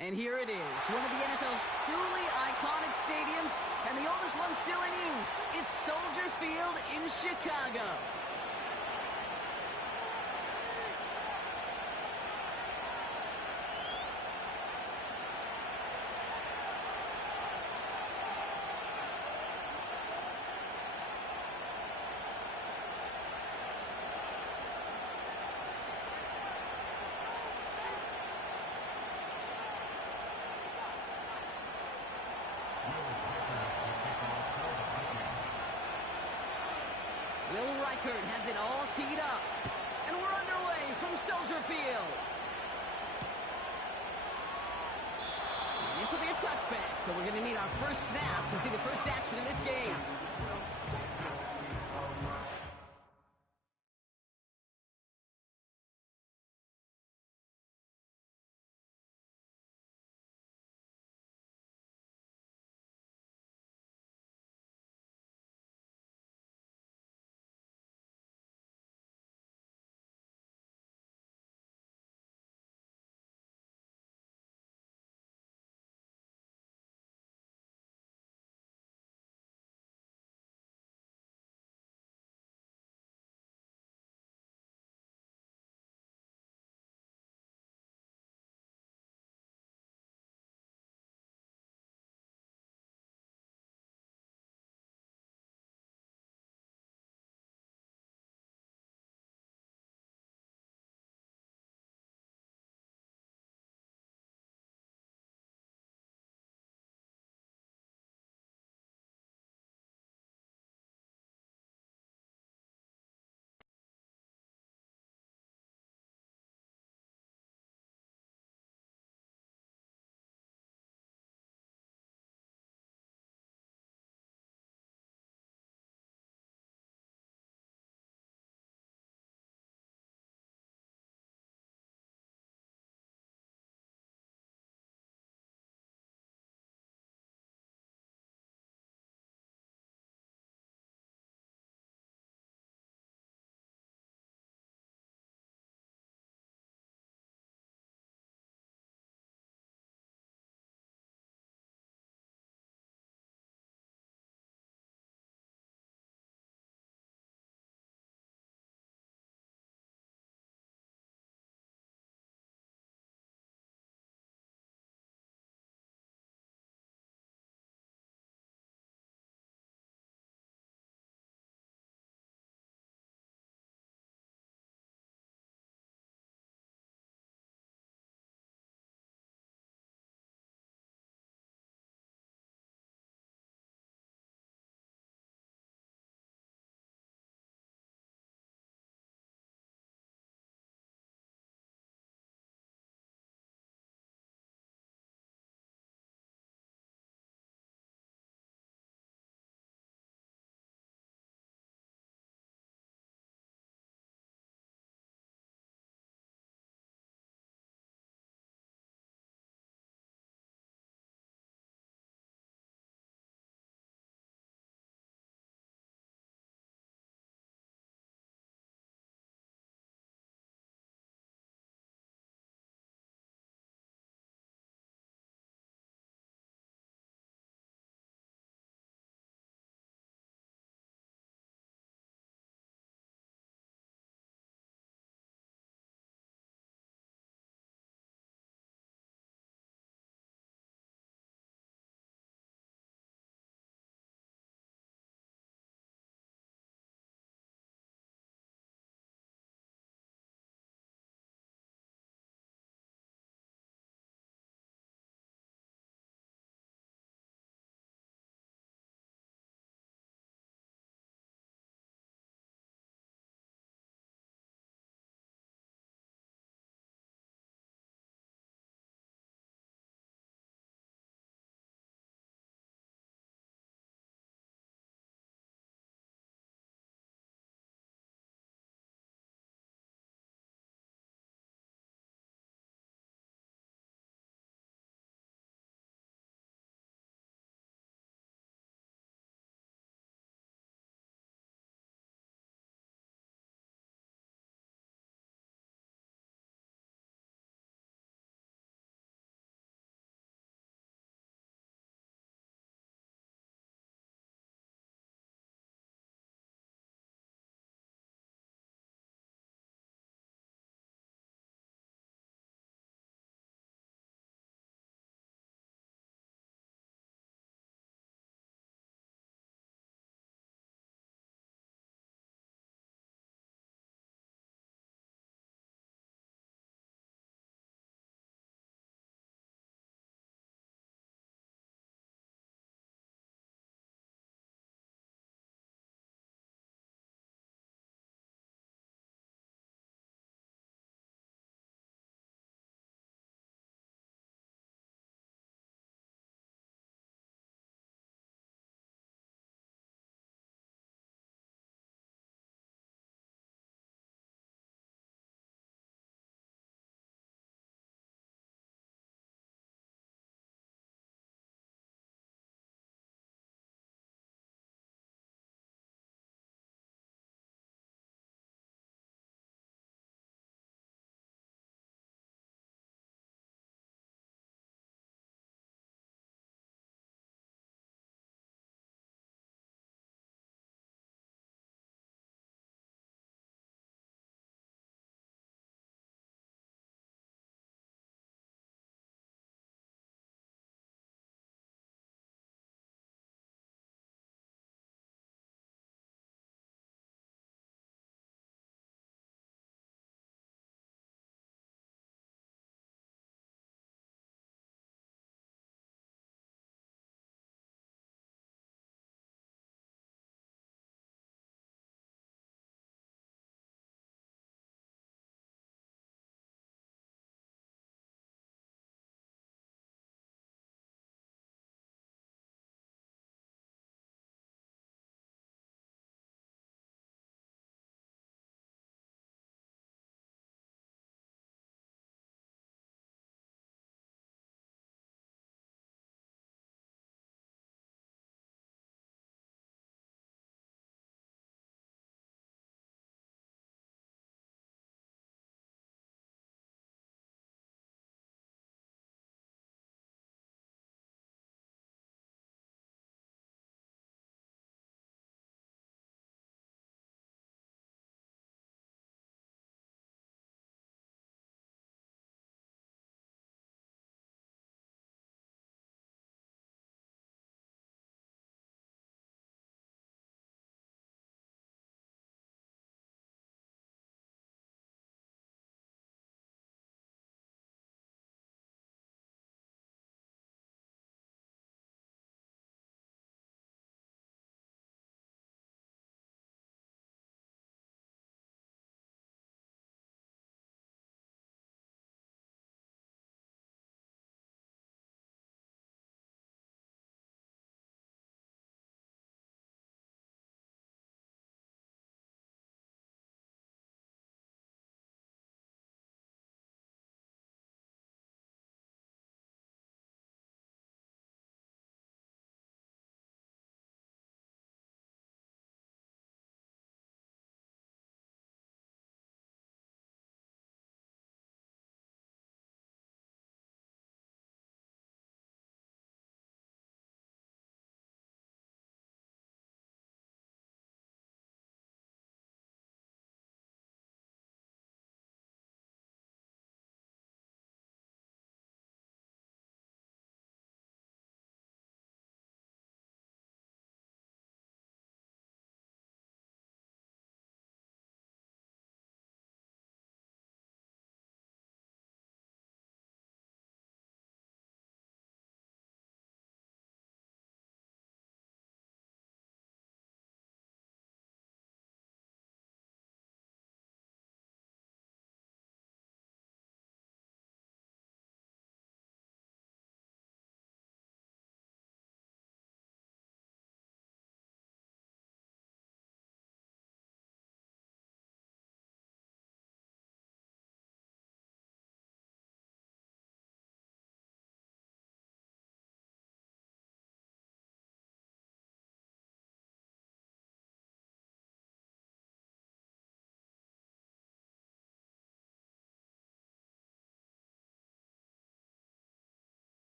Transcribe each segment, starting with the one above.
And here it is, one of the NFL's truly iconic stadiums, and the oldest one still in use. It's Soldier Field in Chicago. Will Reichert has it all teed up. And we're underway from Soldier Field. And this will be a touchback, so we're going to need our first snap to see the first action in this game.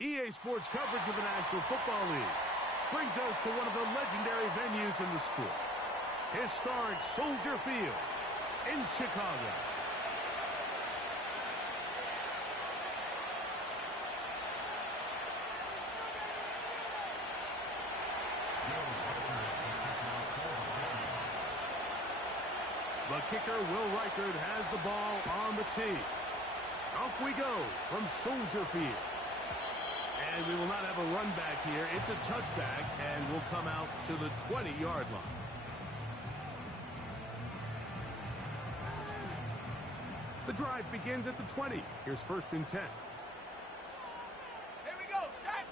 EA Sports coverage of the National Football League brings us to one of the legendary venues in the sport, historic Soldier Field in Chicago. The kicker, Will Reichard, has the ball on the tee. Off we go from Soldier Field. And we will not have a run back here. It's a touchback, and will come out to the 20-yard line. The drive begins at the 20. Here's 1st and 10. Here we go, set.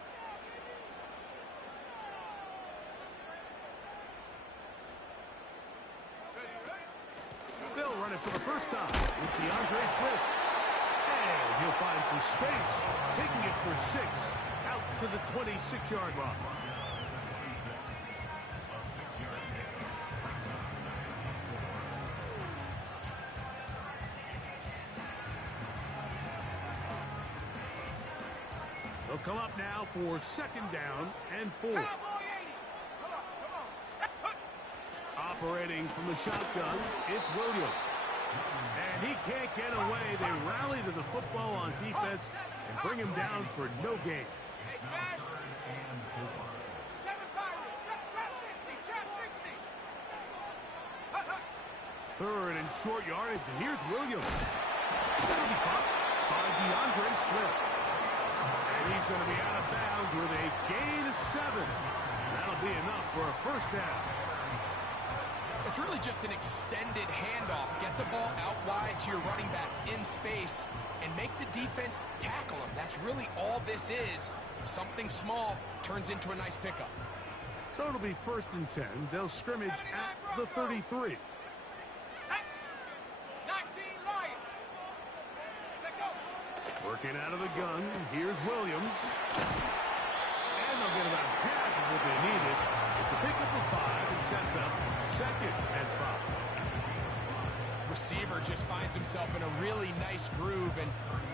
They'll run it for the first time with DeAndre Swift. And he'll find some space, taking it for 6, out to the 26-yard line. They'll come up now for 2nd down and 4. Cowboy 80. Come on, set. Operating from the shotgun, it's Williams. And he can't get away. They rally to the football on defense and bring him down for no gain. Hey, smash. 7 Pirates. Trap 60. Trap 60. Hut, hut. 3rd and short yardage, and here's Williams. That'll be caught by DeAndre Swift. And he's going to be out of bounds with a gain of 7. And that'll be enough for a 1st down. It's really just an extended handoff. Get the ball out wide to your running back in space and make the defense tackle him. That's really all this is. Something small turns into a nice pickup. So it'll be 1st and 10. They'll scrimmage at the 33. 19 Lion. Set go. Working out of the gun, here's Williams. And they'll get about half of what they needed. It's a pickup of 5 and sets up 2nd and 5. Receiver just finds himself in a really nice groove, and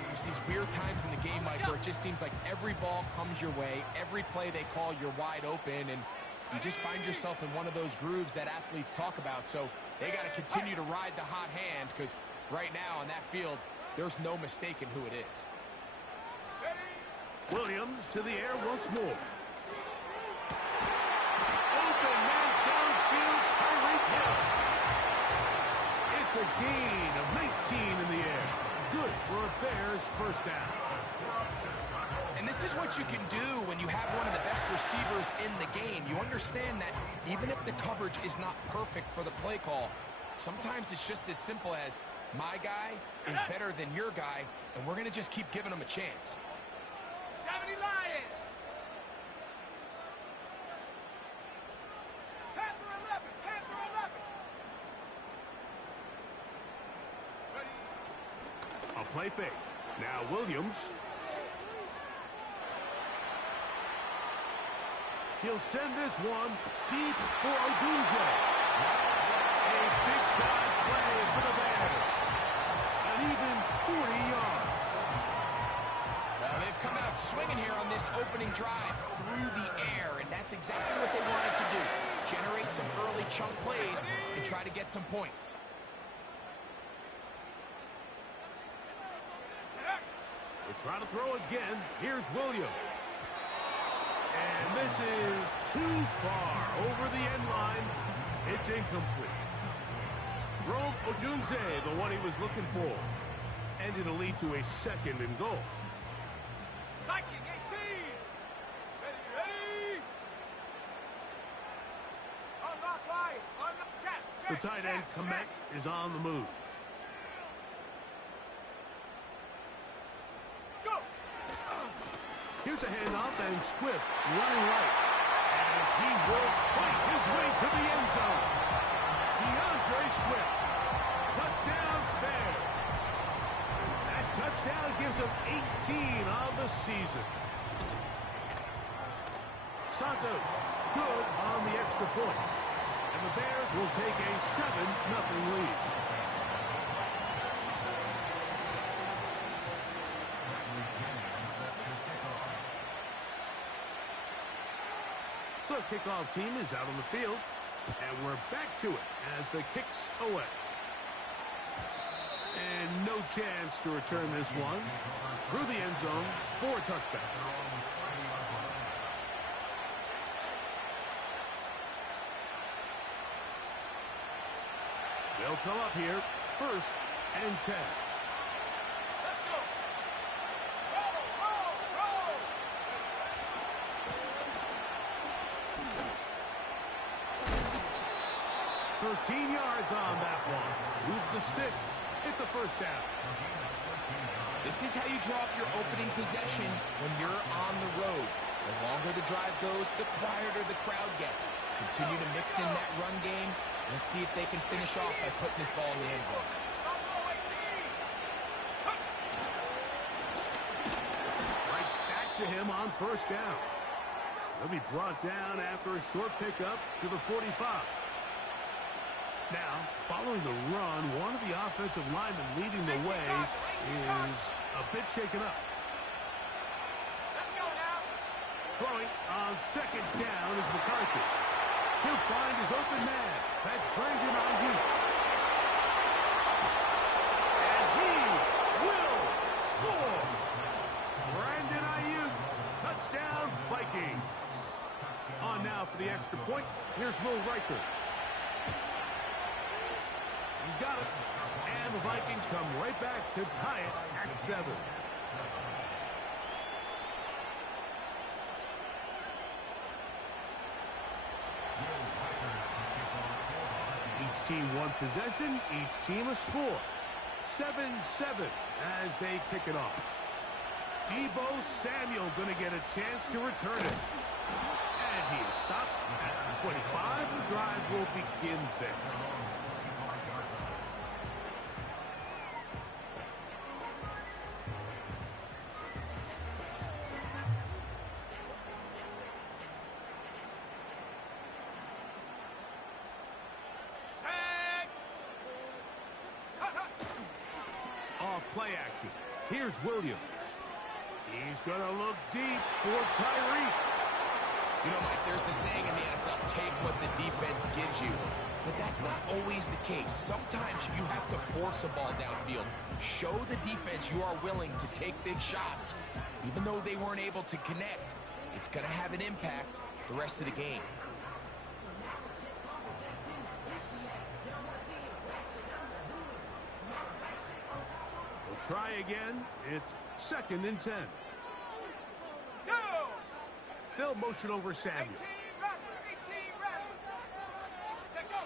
there's these weird times in the game, Mike, where it just seems like every ball comes your way, every play they call, you're wide open, and you just find yourself in one of those grooves that athletes talk about. So they got to continue to ride the hot hand, because right now on that field, there's no mistaking who it is. Williams to the air once more. Open man downfield, Tyreek Hill. It's a gain of 19 in the air. Good for a Bears 1st down. And this is what you can do when you have one of the best receivers in the game. You understand that even if the coverage is not perfect for the play call, sometimes it's just as simple as my guy is better than your guy, and we're going to just keep giving him a chance. 70 Lion. Panther 11. Panther 11. Ready. A play fake. Now Williams. He'll send this one deep for Odunze. A big-time play for the Bears. An even 40 yards. Well, they've come out swinging here on this opening drive through the air, and that's exactly what they wanted to do. Generate some early chunk plays and try to get some points. They try to throw again. Here's Williams. And this is too far over the end line. It's incomplete. Rome Odunze, the one he was looking for. And it'll lead to a 2nd and goal. Viking 18. Ready. Unlock Lion. Unlock check. The tight end, Komet, is on the move. Go. Here's a handoff, and Swift running right. And he will fight his way to the end zone. DeAndre Swift. Touchdown, Bears. That touchdown gives him 18 on the season. Santos, good on the extra point. And the Bears will take a 7-0 lead. The kickoff team is out on the field, and we're back to it as the kick's away. And no chance to return this one through the end zone for a touchback. They'll come up here, 1st and 10. Let's go. Roll. 13 yards on that one. Move the sticks. It's a 1st down. This is how you draw up your opening possession when you're on the road. The longer the drive goes, the quieter the crowd gets. Continue to mix in that run game. Let's see if they can finish off by putting this ball in the end zone. Right back to him on 1st down. He'll be brought down after a short pickup to the 45. Now, following the run, one of the offensive linemen leading the way is a bit shaken up. Let's go now. Throwing on 2nd down is McCarthy. He'll find his open man. That's Brandon Ayuk. And he will score. Brandon Ayuk, touchdown Vikings. On now for the extra point. Here's Will Riker. He's got it. And the Vikings come right back to tie it at 7. Each team one possession, each team a score. 7-7 as they kick it off. Deebo Samuel going to get a chance to return it. And he is stopped at 25. The drive will begin there. Play action. Here's Williams. He's going to look deep for Tyreek. You know, Mike, there's the saying in the NFL, take what the defense gives you. But that's not always the case. Sometimes you have to force a ball downfield. Show the defense you are willing to take big shots. Even though they weren't able to connect, it's going to have an impact the rest of the game. Try again. It's 2nd and 10. Go! They'll motion over Samuel. 18 rapper. Check go.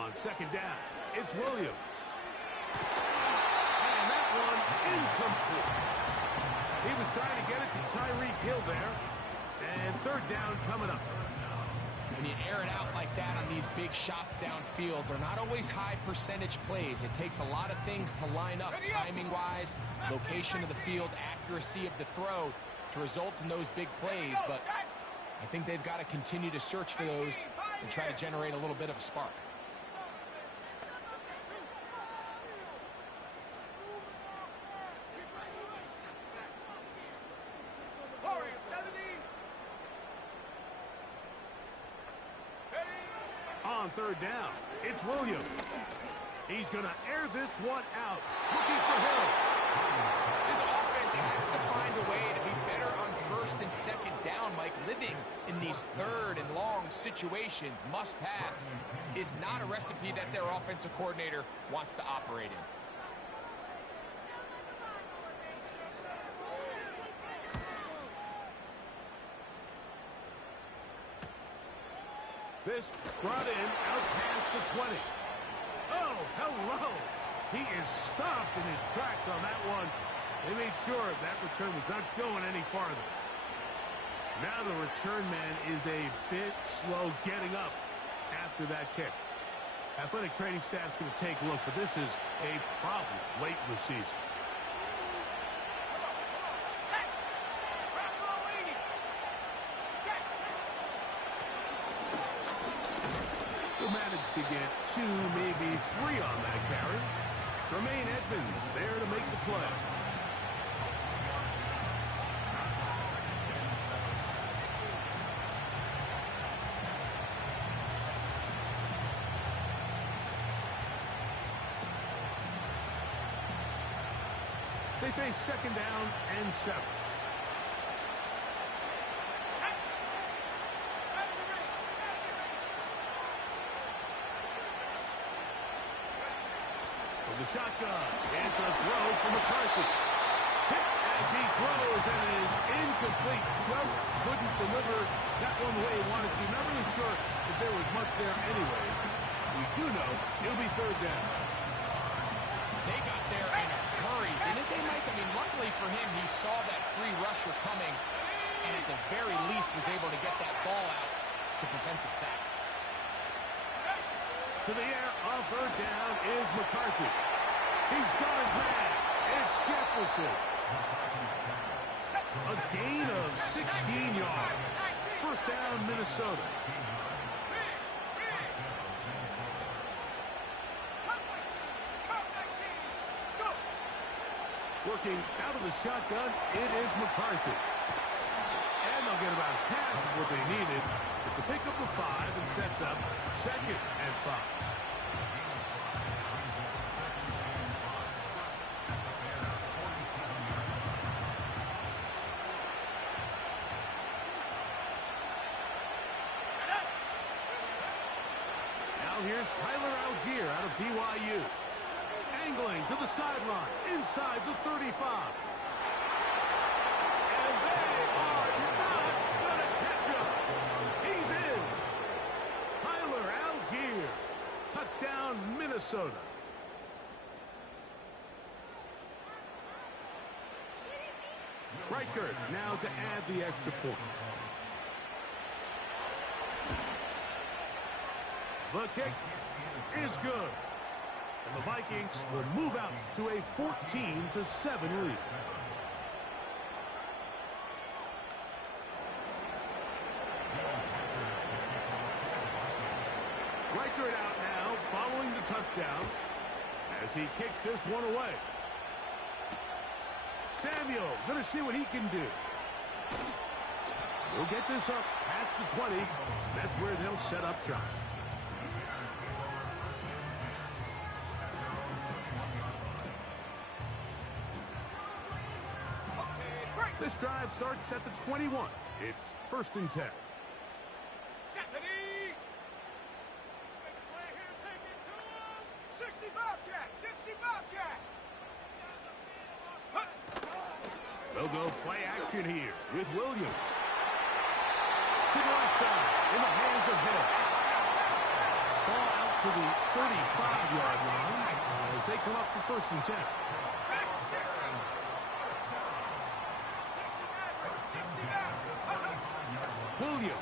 On 2nd down, it's Williams. And that one incomplete. He was trying to get it to Tyreek Hill there. And 3rd down coming up. When you air it out like that on these big shots downfield, they're not always high percentage plays. It takes a lot of things to line up timing-wise, location of the field, accuracy of the throw to result in those big plays. But I think they've got to continue to search for those and try to generate a little bit of a spark. On 3rd down, it's Williams. He's going to air this one out, looking for Hill. This offense has to find a way to be better on 1st and 2nd down, Mike. Living in these 3rd and long situations, must pass, is not a recipe that their offensive coordinator wants to operate in. This brought in out past the 20. Oh, hello. He is stopped in his tracks on that one. They made sure that return was not going any farther. Now the return man is a bit slow getting up after that kick. Athletic training staff's going to take a look, but this is a problem late in the season. Managed to get 2, maybe 3 on that carry. Tremaine Edmonds there to make the play. They face second down and 7. From the shotgun, it's a throw from McCarthy. Hit as he throws, and it is incomplete. Just couldn't deliver that one the way he wanted to. Not really sure if there was much there anyways. We do know it'll be third down. They got there in a hurry, didn't they, Mike? I mean, luckily for him, he saw that free rusher coming, and at the very least was able to get that ball out to prevent the sack. To the air on third down is McCarthy. He's got his man. It's Jefferson. A gain of 16 yards. First down, Minnesota. Working out of the shotgun, it is McCarthy. And they'll get about half of what they needed. It's a pickup of 5 and sets up second and 5. Now here's Tyler Algier out of BYU. Angling to the sideline, inside the 35. And they are not going to catch him. He's in. Tyler Algier. Touchdown, Minnesota. Reichert now to add the extra point. The kick is good. And the Vikings will move out to a 14-7 lead. Reichert out now, following the touchdown, as he kicks this one away. Samuel going to see what he can do. We'll get this up past the 20. That's where they'll set up shop. This drive starts at the 21. It's 1st and 10. Stephanie! Make a play here, take it to him. 60 Bobcat, 60 Bobcat. They'll go play action here with Williams. To the left side, in the hands of Hill. Ball out to the 35-yard line as they come up for 1st and 10. Williams.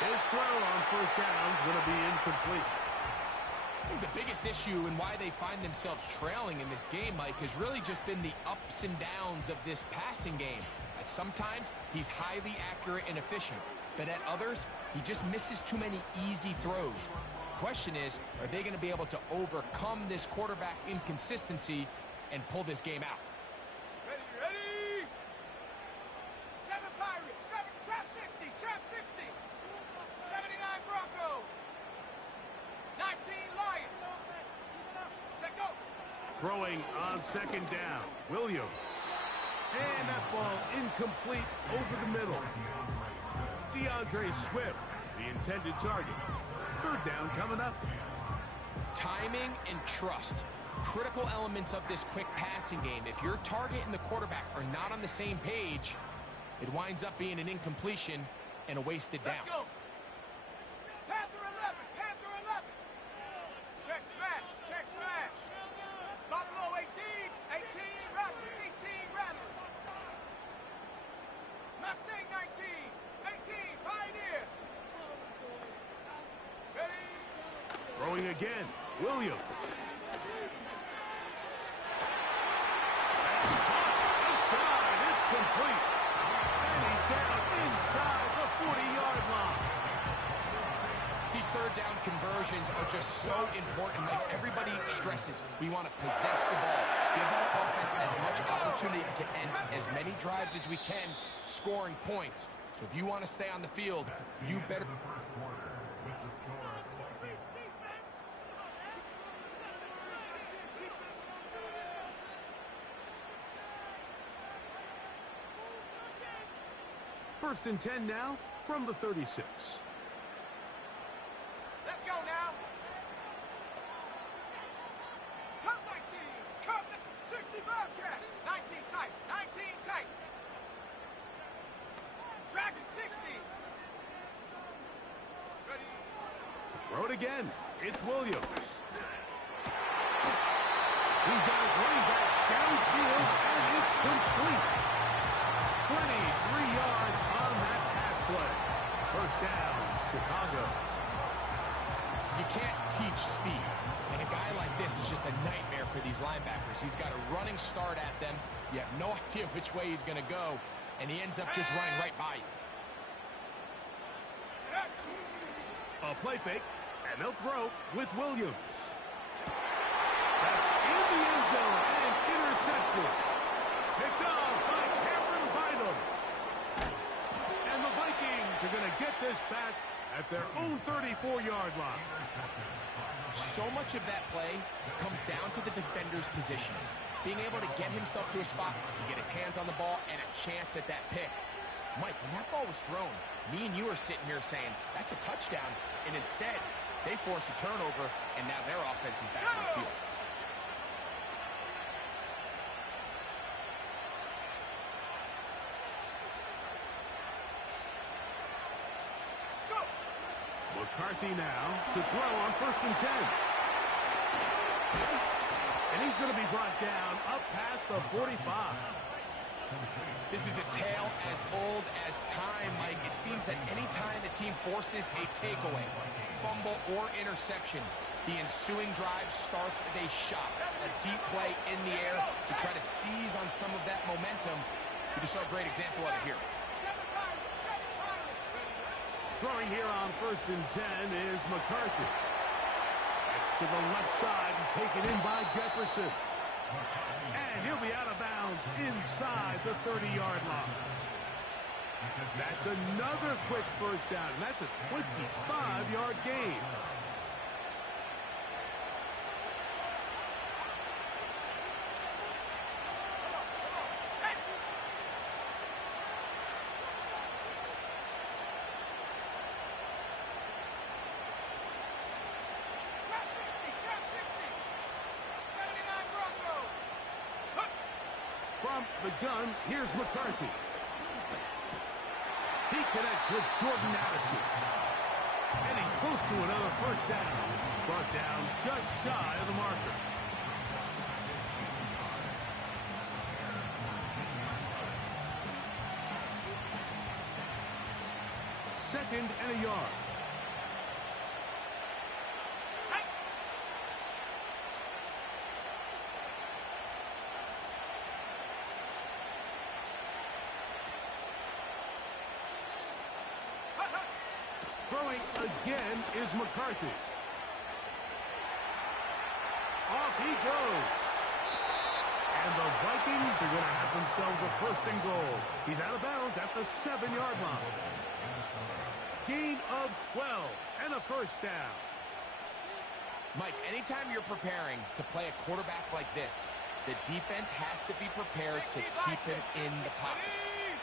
His throw on 1st down is going to be incomplete. I think the biggest issue and why they find themselves trailing in this game, Mike, has really just been the ups and downs of this passing game. At sometimes, he's highly accurate and efficient, but at others, he just misses too many easy throws. Question is, are they going to be able to overcome this quarterback inconsistency and pull this game out? Ready? 7 Pirates, 7 Trap 60, Trap 60. 79 Bronco. 19 Lion. Check go. Throwing on 2nd down. Williams. And that ball incomplete over the middle. DeAndre Swift, the intended target. 3rd down coming up. Timing and trust. Critical elements of this quick passing game. If your target and the quarterback are not on the same page, it winds up being an incompletion and a wasted down. Let's go. Panther 11, Panther 11. Check smash, check smash. Buffalo 18, 18 Rattler, 18 Rattler. Mustang 19, 18 Pioneer. Ready? Throwing again. Williams. Inside, it's complete. And he's down inside the 40-yard line. These 3rd down conversions are just so important. Like everybody stresses, we want to possess the ball, give our offense as much opportunity to end as many drives as we can, scoring points. So if you want to stay on the field, you better. First and 10 now from the 36. Let's go now. Cut 19. Cut 60 Bobcats. 19 tight. 19 tight. Dragon 60. Ready. Throw it again. It's Williams. He's got his running back downfield, and it's complete. 23 yards on that pass play. First down, Chicago. You can't teach speed, and a guy like this is just a nightmare for these linebackers. He's got a running start at them. You have no idea which way he's going to go, and he ends up just running right by you. A play fake, and they'll throw with Williams. That's in the end zone and intercepted. Picked off by Cameron Bynum. And the Vikings are going to get this back at their own 34-yard line. So much of that play comes down to the defender's positioning. Being able to get himself to a spot to get his hands on the ball and a chance at that pick. Mike, when that ball was thrown, me and you are sitting here saying, that's a touchdown. And instead, they force a turnover, and now their offense is back on the field. McCarthy now to throw on first and 10. And he's going to be brought down up past the 45. This is a tale as old as time, Mike. It seems that any time the team forces a takeaway, fumble, or interception, the ensuing drive starts with a shot, a deep play in the air to try to seize on some of that momentum. We just saw a great example of it here. Throwing here on first and 10 is McCarthy. That's to the left side and taken in by Jefferson. And he'll be out of bounds inside the 30-yard line. That's another quick first down, and that's a 25-yard gain. From the gun, here's McCarthy. He connects with Jordan Addison. And he's close to another first down. This is brought down just shy of the marker. Second and a yard. Throwing again is McCarthy. Off he goes. And the Vikings are going to have themselves a first and goal. He's out of bounds at the 7-yard line. Gain of 12 and a first down. Mike, anytime you're preparing to play a quarterback like this, the defense has to be prepared to keep him in the pocket.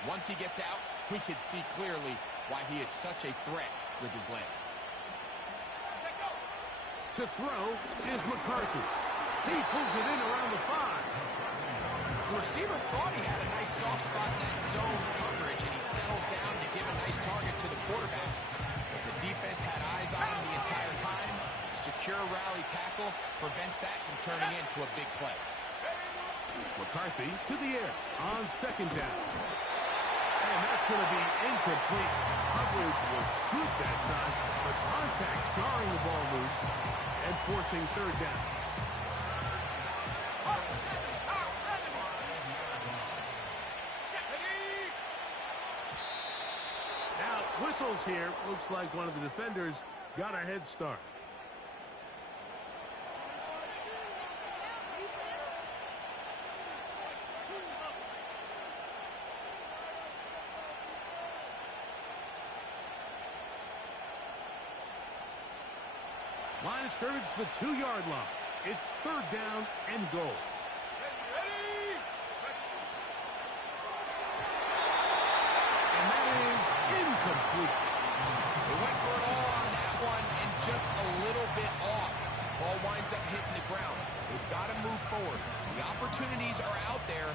Once he gets out, we can see clearly why he is such a threat with his legs. To throw is McCarthy. He pulls it in around the 5. The receiver thought he had a nice soft spot in that zone coverage, and he settles down to give a nice target to the quarterback. But the defense had eyes on him the entire time. Secure rally tackle prevents that from turning into a big play. McCarthy to the air on second down. And that's going to be incomplete. Coverage was good that time, but contact jarring the ball loose and forcing third down. Now, whistles here. Looks like one of the defenders got a head start. Line of scrimmage, the 2-yard line. It's third down and goal. And that is are out there.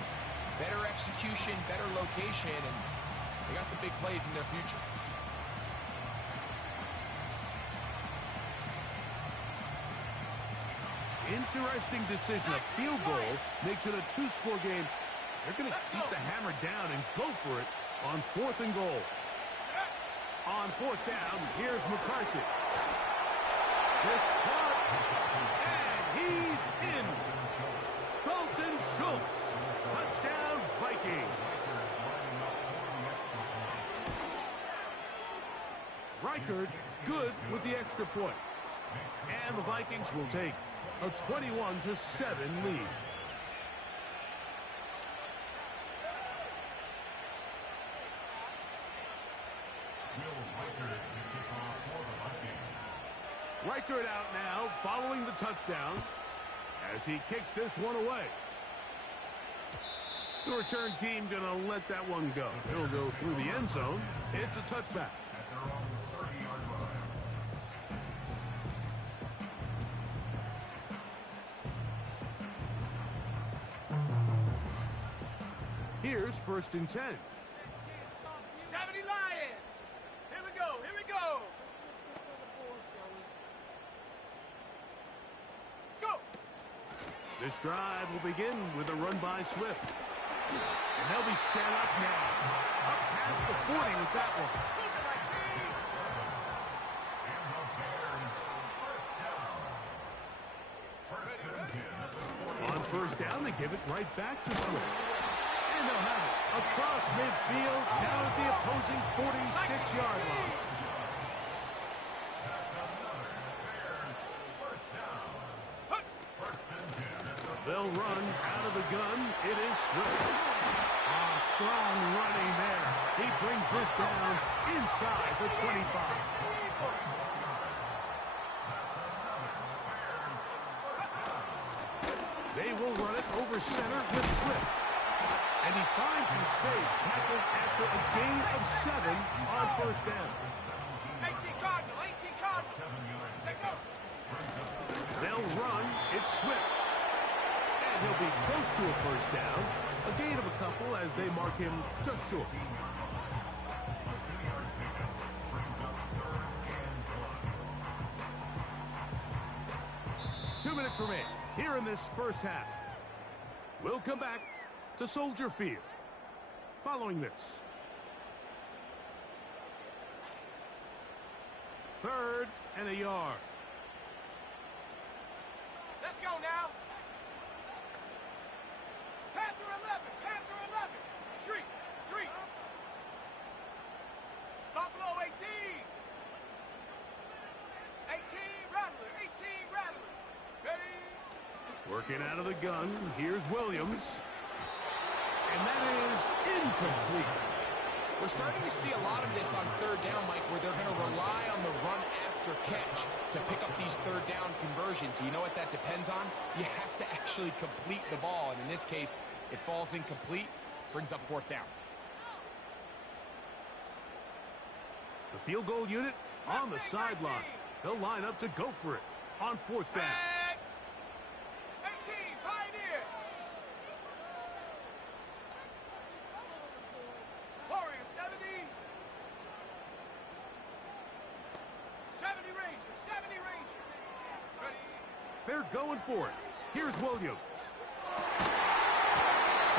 Better execution, better location, and they got some big plays in their future. Interesting decision. A field goal makes it a two-score game. They're going to keep the hammer down and go for it on 4th and goal. On 4th down, here's McCarthy. This caught, and he's in. Dalton Schultz. Touchdown, Vikings. Reichert good with the extra point. And the Vikings will take a 21-7 lead. Reichert out now following the touchdown as he kicks this one away. The return team going to let that one go. It'll go through the end zone. It's a touchback. Here's 1st and 10. 70 Lions. Here we go. Here we go. Go. This drive will begin with a run by Swift. And they'll be set up now. Up past the 40 with that one. On 1st down, they give it right back to Swift. And they'll have it across midfield, down at the opposing 46-yard line. They'll run out of the gun. It is Swift. Strong running there. He brings this down inside the 25. They will run it over center with Swift. And he finds some space, tackled after a gain of 7 on 1st down. 18 Cardinal, 18 Cardinal. Take over. They'll run. It's Swift. And he'll be close to a 1st down. A gain of a couple as they mark him just short. Two minutes remain here in this first half. We'll come back to Soldier Field following this. 3rd and a yard. Let's go now. Panther 11, Panther 11. Street, street. Buffalo 18. 18 Rattler, 18 Rattler. Ready. Working out of the gun. Here's Williams. And that is incomplete. We're starting to see a lot of this on 3rd down, Mike, where they're going to rely on the run after catch to pick up these 3rd down conversions. You know what that depends on? You have to actually complete the ball. And in this case, it falls incomplete, brings up 4th down. The field goal unit on the sideline. They'll line up to go for it on 4th down. 18, Pioneer. Warrior 70. 70 Ranger, 70 Ranger. Ready. They're going for it. Here's Williams.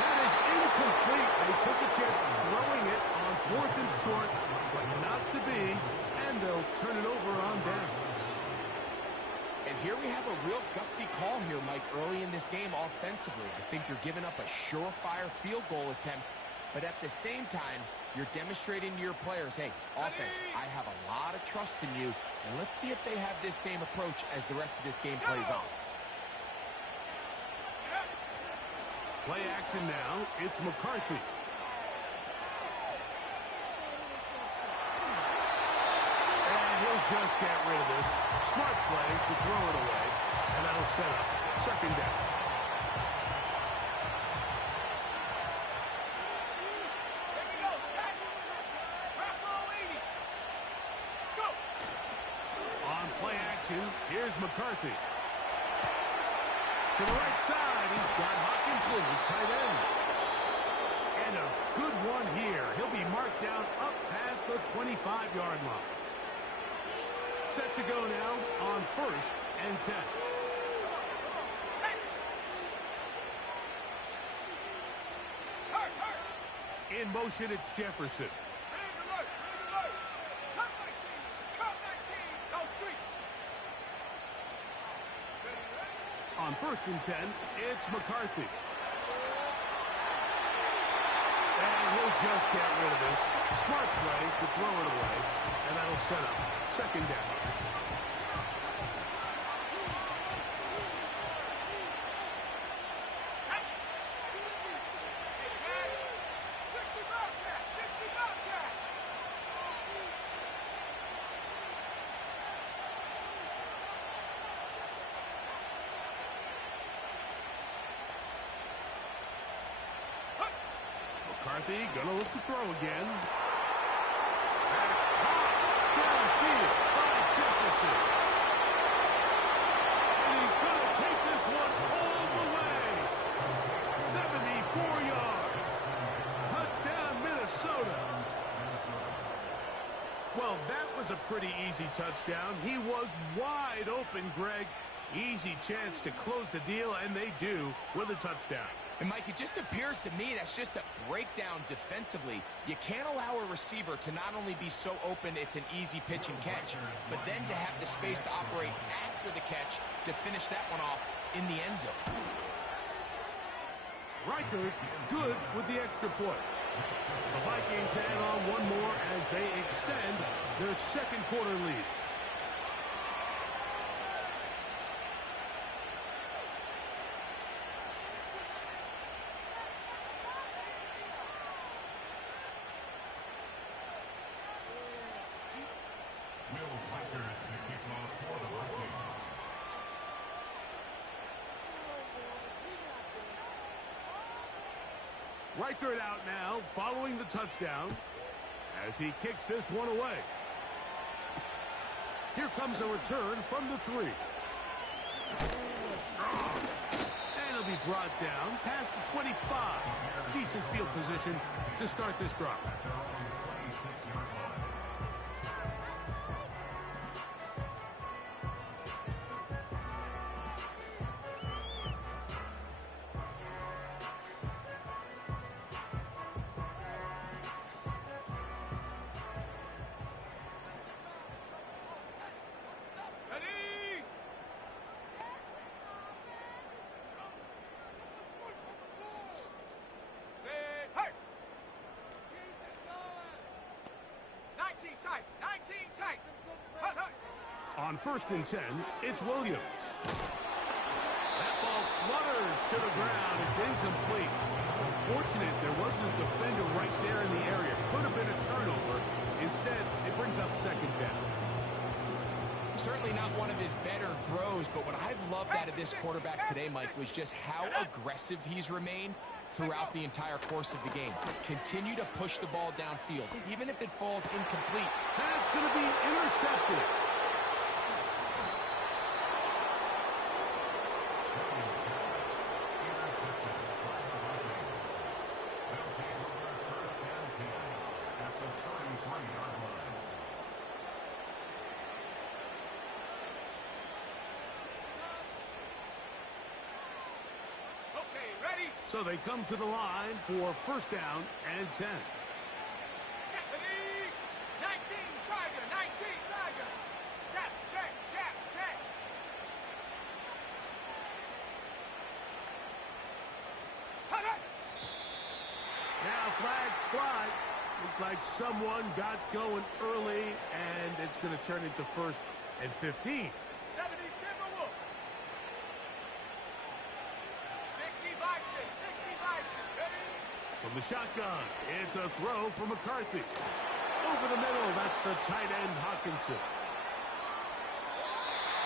That is incomplete. They took a chance throwing it on 4th and short, but not to be, and they'll turn it over on downs. And here we have a real gutsy call here, Mike, early in this game offensively. I think you're giving up a surefire field goal attempt, but at the same time, you're demonstrating to your players, hey, offense, I have a lot of trust in you, and let's see if they have this same approach as the rest of this game plays on. Play action now. It's McCarthy. And he'll just get rid of this. Smart play to throw it away. And that'll set up 2nd down. Here we go, set. Bravo 80. Go. On play action, here's McCarthy. to the right side. He's got Hawkinson, his tight end. And a good one here. He'll be marked down up past the 25-yard line. Set to go now on 1st and 10. In motion, it's Jefferson. On 1st and 10, it's McCarthy. And he'll just get rid of this. Smart play to throw it away. And that'll set up 2nd down. McCarthy gonna look to throw again. That's caught downfield by Jefferson. And he's gonna take this one all the way. 74 yards. Touchdown, Minnesota. Well, that was a pretty easy touchdown. He was wide open, Greg. Easy chance to close the deal, and they do with a touchdown. And, Mike, it just appears to me that's just a breakdown defensively. You can't allow a receiver to not only be so open it's an easy pitch and catch, but then to have the space to operate after the catch to finish that one off in the end zone. Riker good with the extra point. The Vikings add on one more as they extend their 2nd quarter lead. Reichert out now, following the touchdown, as he kicks this one away. Here comes a return from the 3. And he'll be brought down past the 25. Decent field position to start this drive. On 1st and 10, it's Williams. That ball flutters to the ground. It's incomplete. Unfortunate there wasn't a defender right there in the area. Could have been a turnover. Instead, it brings up 2nd down. Certainly not one of his better throws, but what I've loved out of this quarterback today, Mike, was just how aggressive he's remained throughout the entire course of the game. Continue to push the ball downfield, even if it falls incomplete. That's going to be intercepted. So they come to the line for 1st down and 10. 19 Tiger, 19 Tiger. Check, check, check, check. Now flags fly. Looked like someone got going early, and it's going to turn into 1st and 15. 70 Timberwolves. 60 Bison, 60 Bison. Ready? From the shotgun, it's a throw from McCarthy. Over the middle, that's the tight end Hawkinson.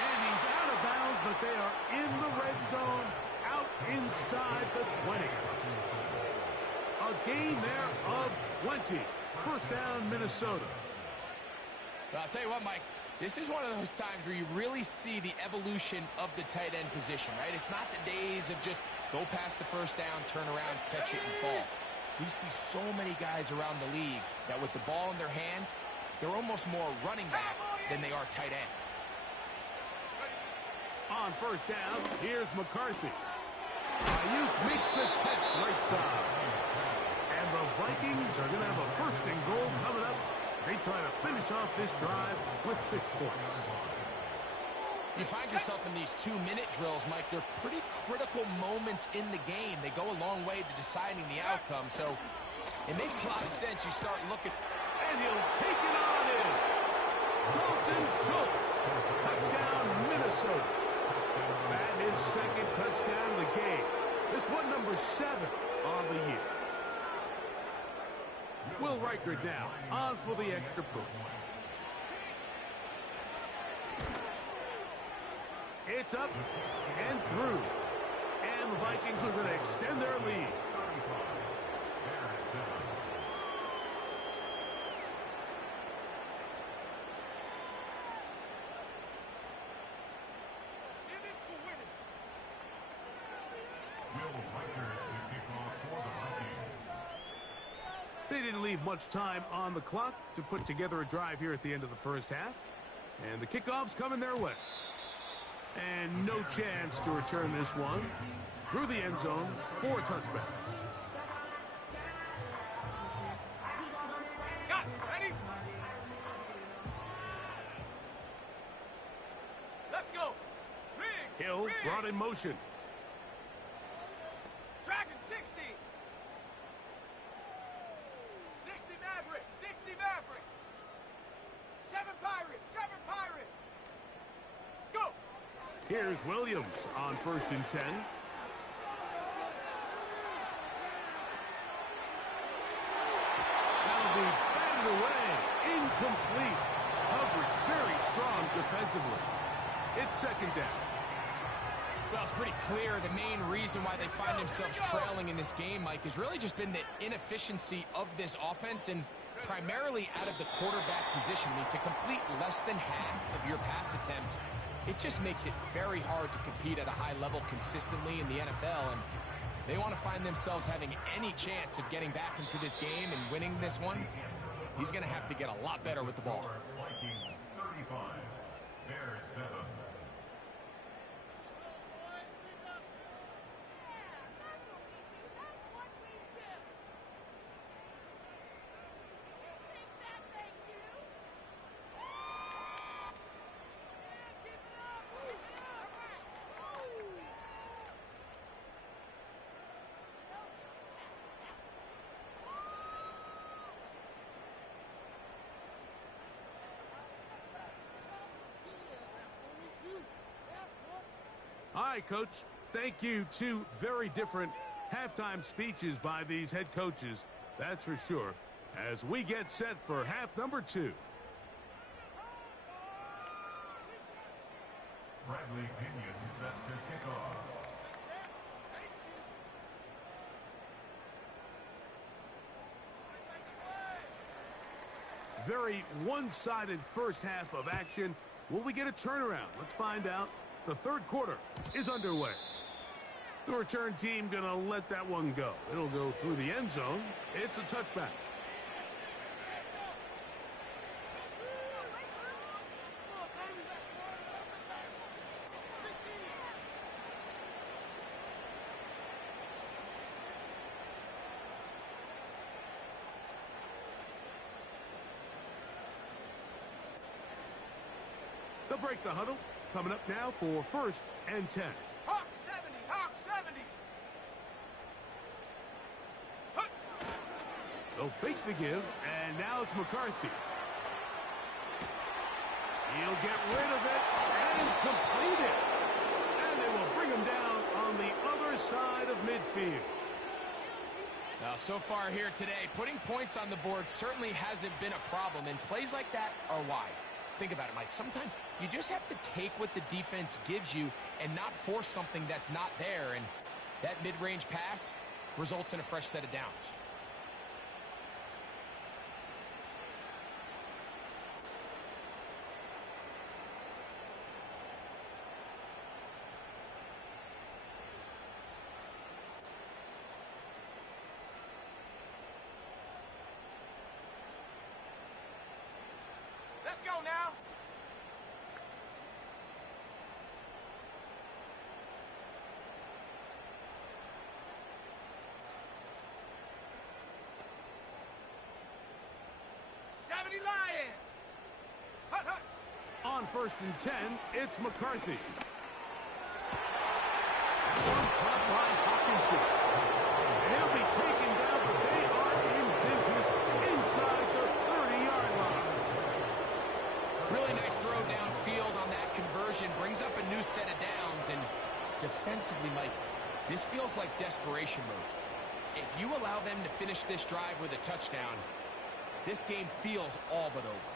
And he's out of bounds, but they are in the red zone, out inside the 20. A gain there of 20. 1st down, Minnesota. Well, I'll tell you what, Mike. This is one of those times where you really see the evolution of the tight end position, right? It's not the days of just go past the first down, turn around, catch it, and fall. We see so many guys around the league that with the ball in their hand, they're almost more running back than they are tight end. On first down, here's McCarthy. Ayuk makes the catch right side. And the Vikings are going to have a first and goal coming up. They try to finish off this drive with 6 points. You find yourself in these 2-minute drills, Mike. They're pretty critical moments in the game. They go a long way to deciding the outcome, so it makes a lot of sense. You start looking. And he'll take it on in. Dalton Schultz. Touchdown, Minnesota. That is second touchdown of the game. This one number 7 on the year. Will Reichert now on for the extra point. It's up and through. And the Vikings are going to extend their lead. They didn't leave much time on the clock to put together a drive here at the end of the first half. And the kickoff's coming their way. And no chance to return this one through the end zone for a touchback. Got it. Ready? Let's go. Riggs. Hill Riggs. brought in motion. Dragon 60. 60 Maverick. 60 Maverick. 7 Pirates. 7 Pirates. Go. Here's Williams on first and 10. That'll be batted away. Incomplete. Coverage very strong defensively. It's second down. Well, it's pretty clear the main reason why they find themselves trailing in this game, Mike, has really just been the inefficiency of this offense and primarily out of the quarterback position. I mean, to complete less than half of your pass attempts, it just makes it very hard to compete at a high level consistently in the NFL. And if they want to find themselves having any chance of getting back into this game and winning this one, he's going to have to get a lot better with the ball. Vikings 35, Bears 7. All right, Coach. Thank you. 2 very different halftime speeches by these head coaches. That's for sure. As we get set for half number 2. Bradley Pinion set to kick off. Very one-sided first half of action. Will we get a turnaround? Let's find out. The third quarter is underway. The return team going to let that one go. It'll go through the end zone. It's a touchback. They'll break the huddle. Coming up now for first and 10. Hawk 70. Hawk 70. Hut. They'll fake the give, and now it's McCarthy. He'll get rid of it and complete it. And they will bring him down on the other side of midfield. Now, so far here today, putting points on the board certainly hasn't been a problem, and plays like that are why. Think about it, Mike. Sometimes you just have to take what the defense gives you and not force something that's not there, and that mid-range pass results in a fresh set of downs. first and 10. It's McCarthy. One caught by Hawkinson. He'll be taken down, but they are in business inside the 30-yard line. Really nice throw downfield on that conversion. Brings up a new set of downs. And defensively, Mike, this feels like desperation mode. If you allow them to finish this drive with a touchdown, this game feels all but over.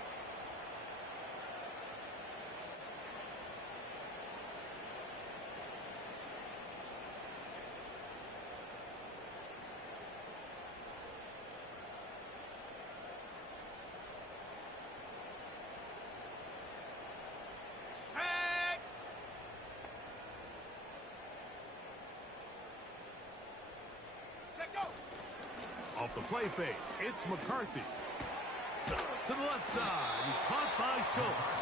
Off the play fake, it's McCarthy. To the left side, caught by Schultz.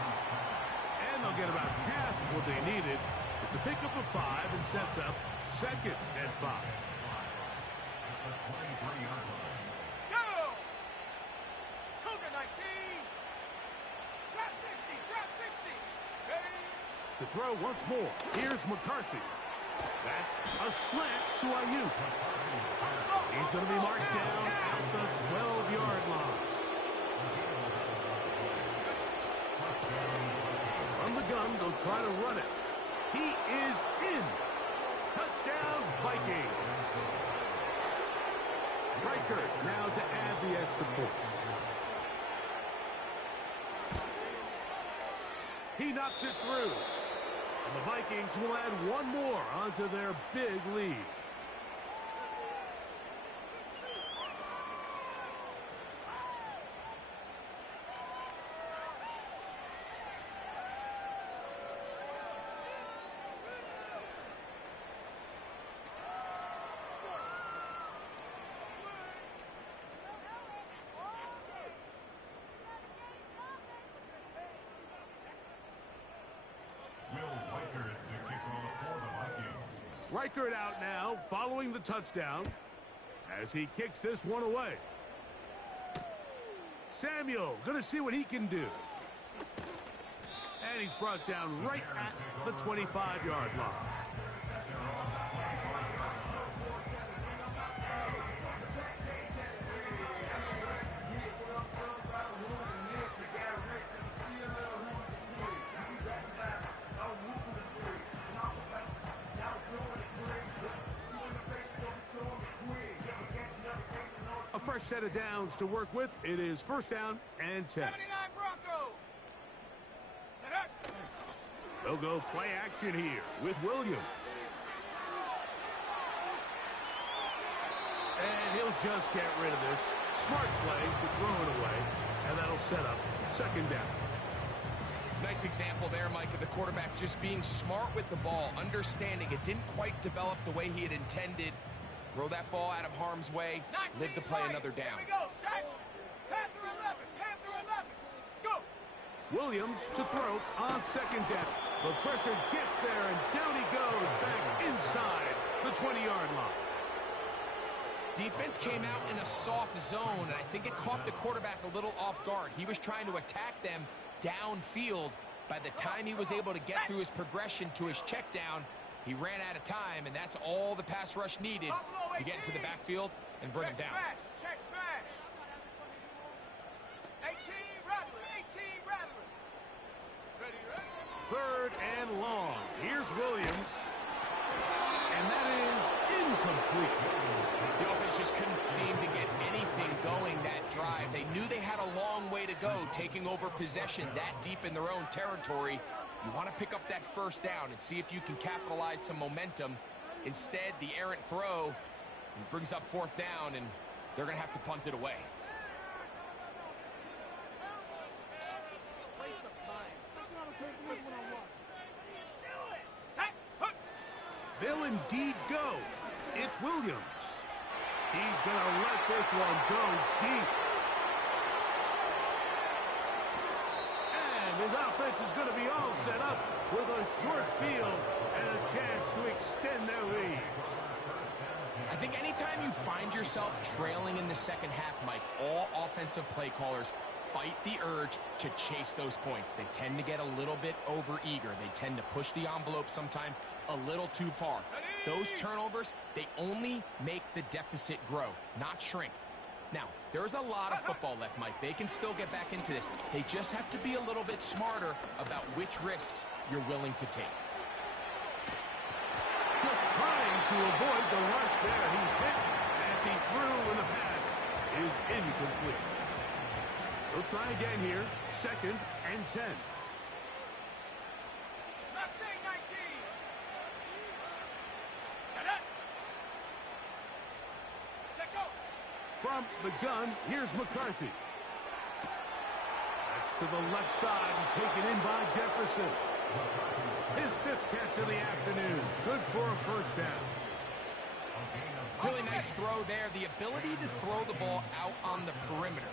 And they'll get about half what they needed. It's a pickup of 5 and sets up 2nd and 5. Go! Cougar 19! Trap 60! Trap 60! Ready? To throw once more, here's McCarthy. That's a slant to Ayuk. He's going to be marked down at the 12-yard line. From the gun, they'll try to run it. He is in. Touchdown, Vikings. Riker now to add the extra point. He knocks it through. And the Vikings will add one more onto their big lead. Reichert out now, following the touchdown, as he kicks this one away. Samuel, going to see what he can do. And he's brought down right at the 25-yard line. Fresh set of downs to work with. It is 1st down and 10. 79 Broncos. They'll go play action here with Williams. And he'll just get rid of this. Smart play to throw it away. And that'll set up 2nd down. Nice example there, Mike, of the quarterback just being smart with the ball, understanding it didn't quite develop the way he had intended. Throw that ball out of harm's way, live to play another down. Here we go, Shaq. Panther 11, Panther 11. Go. Williams to throw on 2nd down. The pressure gets there, and down he goes back inside the 20-yard line. Defense came out in a soft zone, and I think it caught the quarterback a little off guard. He was trying to attack them downfield. By the time he was able to get through his progression to his check down, he ran out of time, and that's all the pass rush needed to get into the backfield and bring him down. Check smash. 18 Rattler, 18 Rattler. Ready, ready. 3rd and long. Here's Williams. And that is incomplete. The offense just couldn't seem to get anything going that drive. They knew they had a long way to go, taking over possession that deep in their own territory. You want to pick up that 1st down and see if you can capitalize some momentum. Instead, the errant throw brings up 4th down, and they're going to have to punt it away. They'll indeed go. It's Williams. He's going to let this one go deep. And his offense is going to be all set up with a short field and a chance to extend their lead. I think anytime you find yourself trailing in the second half, Mike, all offensive play callers fight the urge to chase those points. They tend to get a little bit over-eager. They tend to push the envelope sometimes a little too far. Those turnovers, they only make the deficit grow, not shrink. Now, there's a lot of football left, Mike. They can still get back into this. They just have to be a little bit smarter about which risks you're willing to take. Just trying to avoid the rush there. He's hit as he threw, and the pass is incomplete. They'll try again here. 2nd and 10. Mustang 19. Get it. Check out. From the gun, here's McCarthy. That's to the left side and taken in by Jefferson. His 5th catch of the afternoon. Good for a first down. Really nice throw there. The ability to throw the ball out on the perimeter.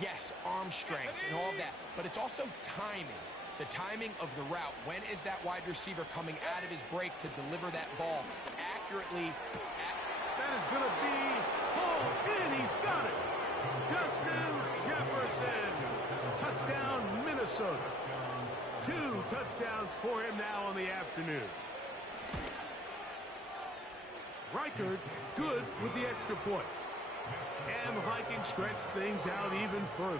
Yes, arm strength and all that, but it's also timing. The timing of the route. When is that wide receiver coming out of his break to deliver that ball accurately? That is going to be hauled in. He's got it. Justin Jefferson. Touchdown, Minnesota. 2 touchdowns for him now on the afternoon. Reichard good with the extra point. And the Vikings stretch things out even further.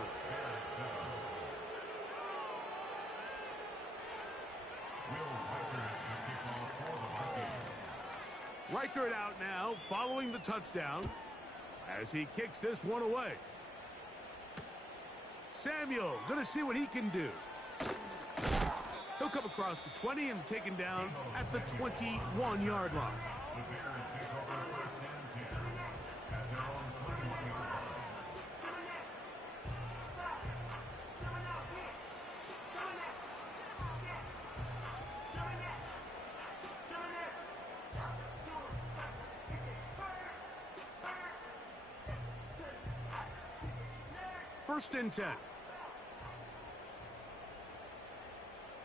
Reichard out now following the touchdown as he kicks this one away. Samuel going to see what he can do. He'll come across the 20 and taken down at the 21-yard line. First and 10.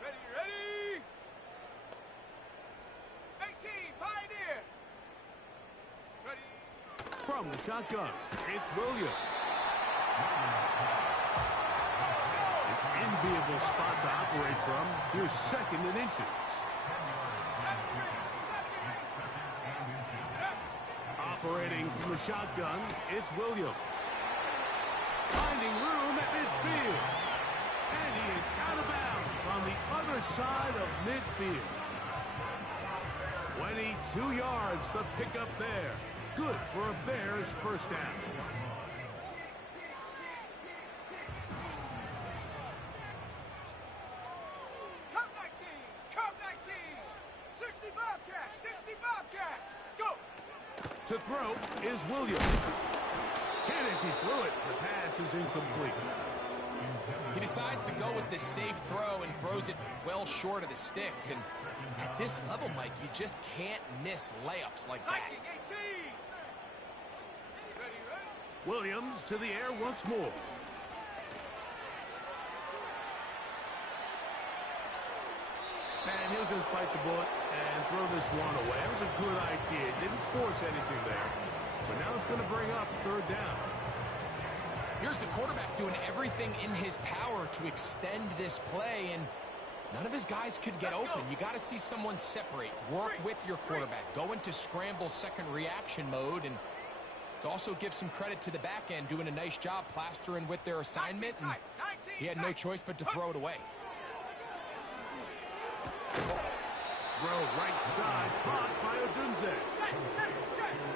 Ready. 18, Pioneer. Ready. From the shotgun, it's Williams. An enviable spot to operate from. Here's 2nd and inches. Operating from the shotgun, it's Williams. Finding room at midfield. And he is out of bounds on the other side of midfield. 22 yards, the pickup there. Good for a Bears first down. Cup 19. Cup 19. 60 Bobcat. 60 Bobcat. Go. To throw is Williams. And as he threw it, the pass is incomplete. He decides to go with this safe throw and throws it well short of the sticks. And at this level, Mike, you just can't miss layups like that. Viking 18. Ready. Williams to the air once more. And he'll just bite the bullet and throw this one away. It was a good idea. Didn't force anything there. But now it's going to bring up 3rd down. Here's the quarterback doing everything in his power to extend this play, and none of his guys could get open. You got to see someone separate, work with your quarterback, go into scramble second reaction mode, and let's also give some credit to the back end doing a nice job plastering with their assignment, and he had no choice but to throw it away. Throw right side, caught by Odunze.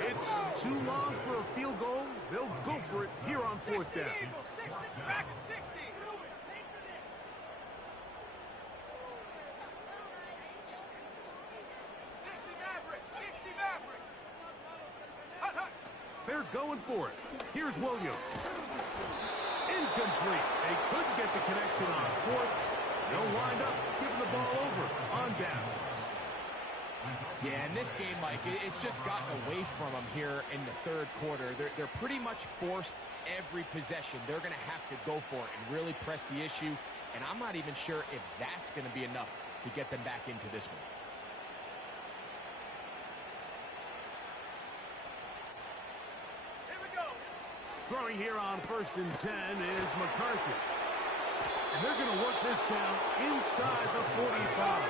It's too long for a field goal. They'll go for it here on 4th down. 60, Dragon 60. 60 Maverick. 60 Maverick. Hut. They're going for it. Here's Williams. Incomplete. They couldn't get the connection on 4th. They'll wind up giving the ball over on downs. Yeah, in this game, Mike, it's just gotten away from them here in the 3rd quarter. They're pretty much forced every possession. They're going to have to go for it and really press the issue. And I'm not even sure if that's going to be enough to get them back into this one. Here we go. Throwing here on 1st and 10 is McCarthy. And they're going to work this down inside the 45.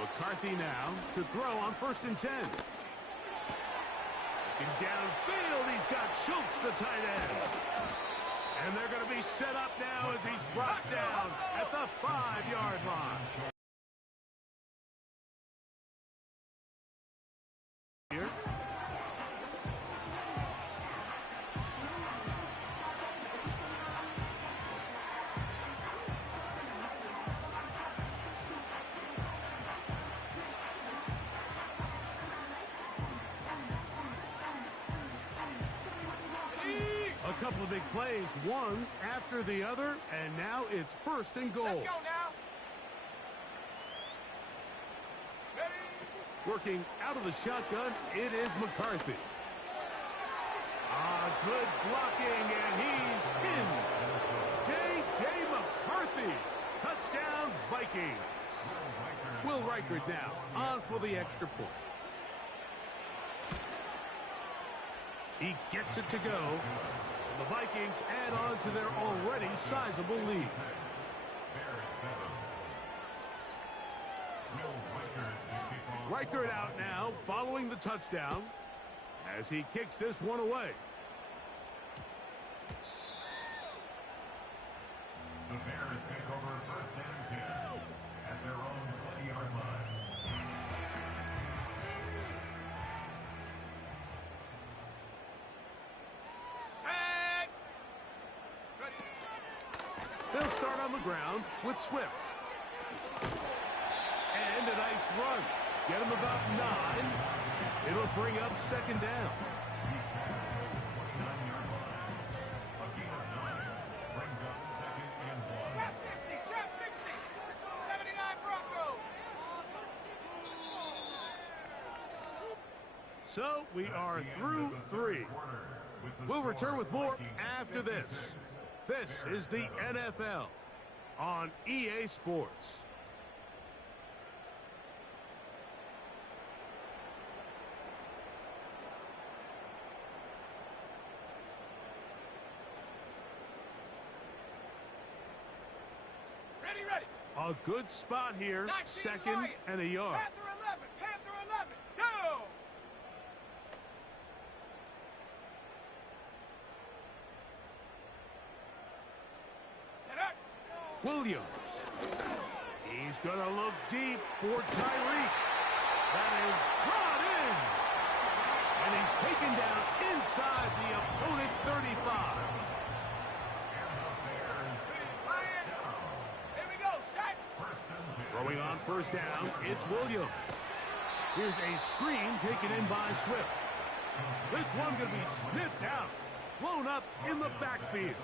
McCarthy now to throw on 1st and 10. Looking downfield, he's got Schultz, the tight end. And they're going to be set up now as he's brought down at the 5-yard line. Here. A couple of big plays, one after the other, and now it's 1st and goal. Let's go now. Ready? Working out of the shotgun, it is McCarthy. Good blocking, and he's in. J.J. McCarthy. Touchdown, Vikings. Will Reichert now on for the extra point. He gets it to go. The Vikings add on to their already sizable lead. Reichert out now following the touchdown as he kicks this one away. The Bears take over 1st and 10 at their own 20-yard line. Set. Ready. They'll start on the ground with Swift. And a nice run. Get him about 9. It'll bring up 2nd down. 29-yard line. A gain of 9 brings up 2nd and 1. Trap 60. Trap 60. 79 Broncos. So we are through 3. We'll return with more after this. This is the NFL on EA Sports. Ready, ready. A good spot here, 19 2nd Lions. and a yard. Panther 11. Panther 11. Go. Get up. Williams. He's going to look deep for Tyreek. That is brought in. And he's taken down inside the opponent's 35. Here we go. Set. Throwing on 1st down, it's Williams. Here's a screen taken in by Swift. This one going to be sniffed out. Blown up in the backfield.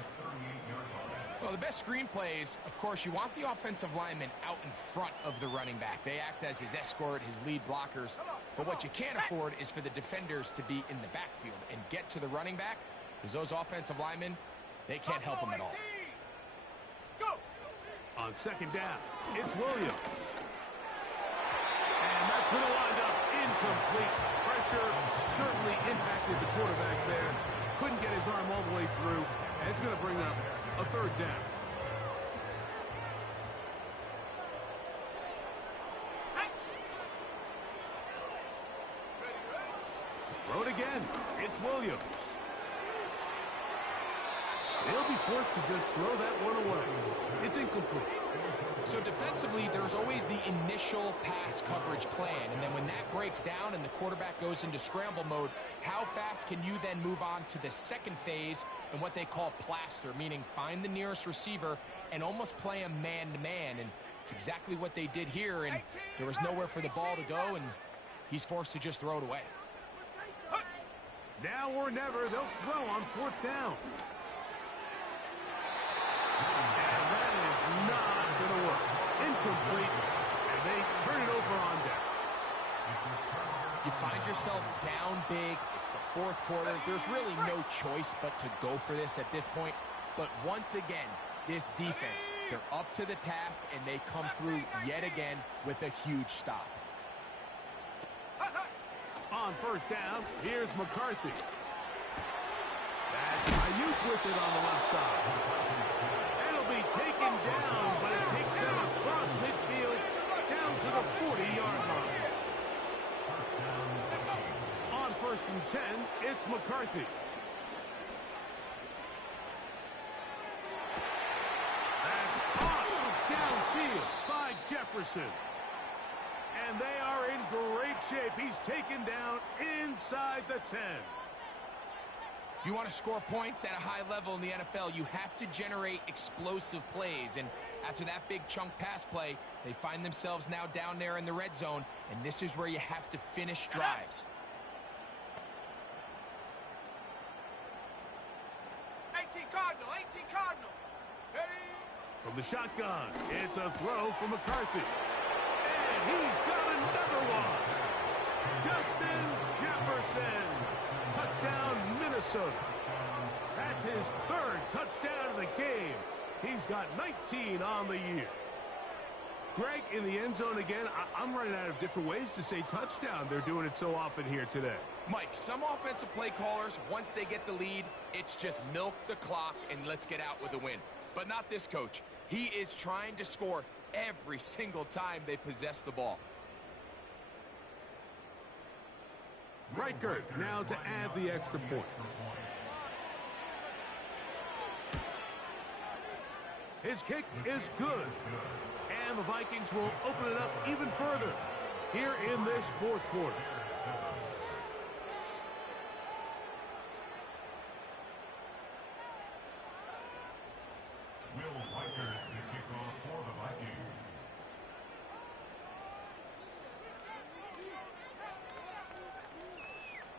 Well, the best screen plays, of course, you want the offensive lineman out in front of the running back. They act as his escort, his lead blockers. But what you can't afford is for the defenders to be in the backfield and get to the running back, because those offensive linemen, they can't help him at all. Go. On 2nd down, it's Williams. And that's going to wind up incomplete. Pressure certainly impacted the quarterback there. Couldn't get his arm all the way through. And it's going to bring up a 3rd down. Throw it again. It's Williams. They'll be forced to just throw that one away. It's incomplete. So defensively, there's always the initial pass coverage plan, and then when that breaks down and the quarterback goes into scramble mode, how fast can you then move on to the 2nd phase and what they call plaster, meaning find the nearest receiver and almost play him man-to-man, and it's exactly what they did here, and there was nowhere for the ball to go, and he's forced to just throw it away. Now or never, they'll throw on 4th down. And that is not going to work. Incomplete, and they turn it over on downs. You find yourself down big. It's the 4th quarter. There's really no choice but to go for this at this point. But once again, this defense. They're up to the task, and they come through yet again with a huge stop. On first down, here's McCarthy. That's Ayuk with it on the left side. It'll be taken down, but it takes them across midfield down to the 40-yard line. On first and 10, it's McCarthy. That's off downfield by Jefferson. And they are in great shape. He's taken down inside the 10. If you want to score points at a high level in the NFL, you have to generate explosive plays. And after that big chunk pass play, they find themselves now down there in the red zone, and this is where you have to finish drives. 18 Cardinal, 18 Cardinal. Ready? From the shotgun, it's a throw for McCarthy. And he's got another one. Justin Jefferson. Touchdown, Minnesota. That's his third touchdown of the game. He's got 19 on the year. Greg, in the end zone again, I'm running out of different ways to say touchdown. They're doing it so often here today. Mike, some offensive play callers, once they get the lead, it's just milk the clock and let's get out with a win. But not this coach. He is trying to score every single time they possess the ball. Reichert now to add the extra point. His kick is good. And the Vikings will open it up even further here in this fourth quarter. Will Reichert to kick off for the Vikings.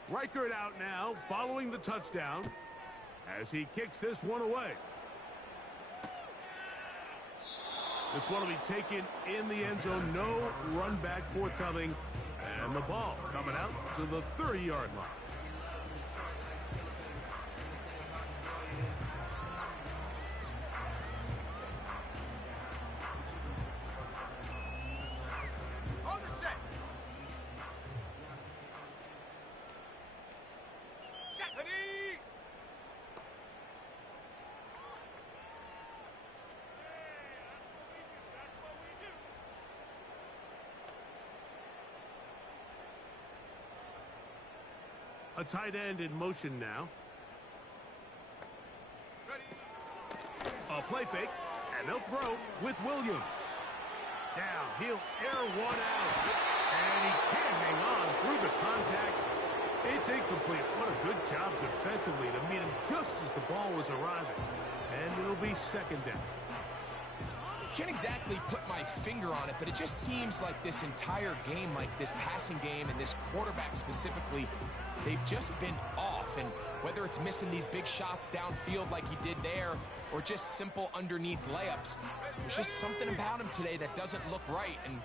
Reichert out now following the touchdown as he kicks this one away. This one will be taken in the end zone. No run back forthcoming. And the ball coming out to the 30-yard line. On the set. Set. Ready? A tight end in motion now. Ready? A play fake, and they'll throw with Williams. Down, he'll air one out, and he can't hang on through the contact. It's incomplete. What a good job defensively to meet him just as the ball was arriving. And it'll be second down. Can't exactly put my finger on it, but it just seems like this entire game, like this passing game and this quarterback specifically, they've just been off. And whether it's missing these big shots downfield like he did there or just simple underneath layups, there's just something about him today that doesn't look right. And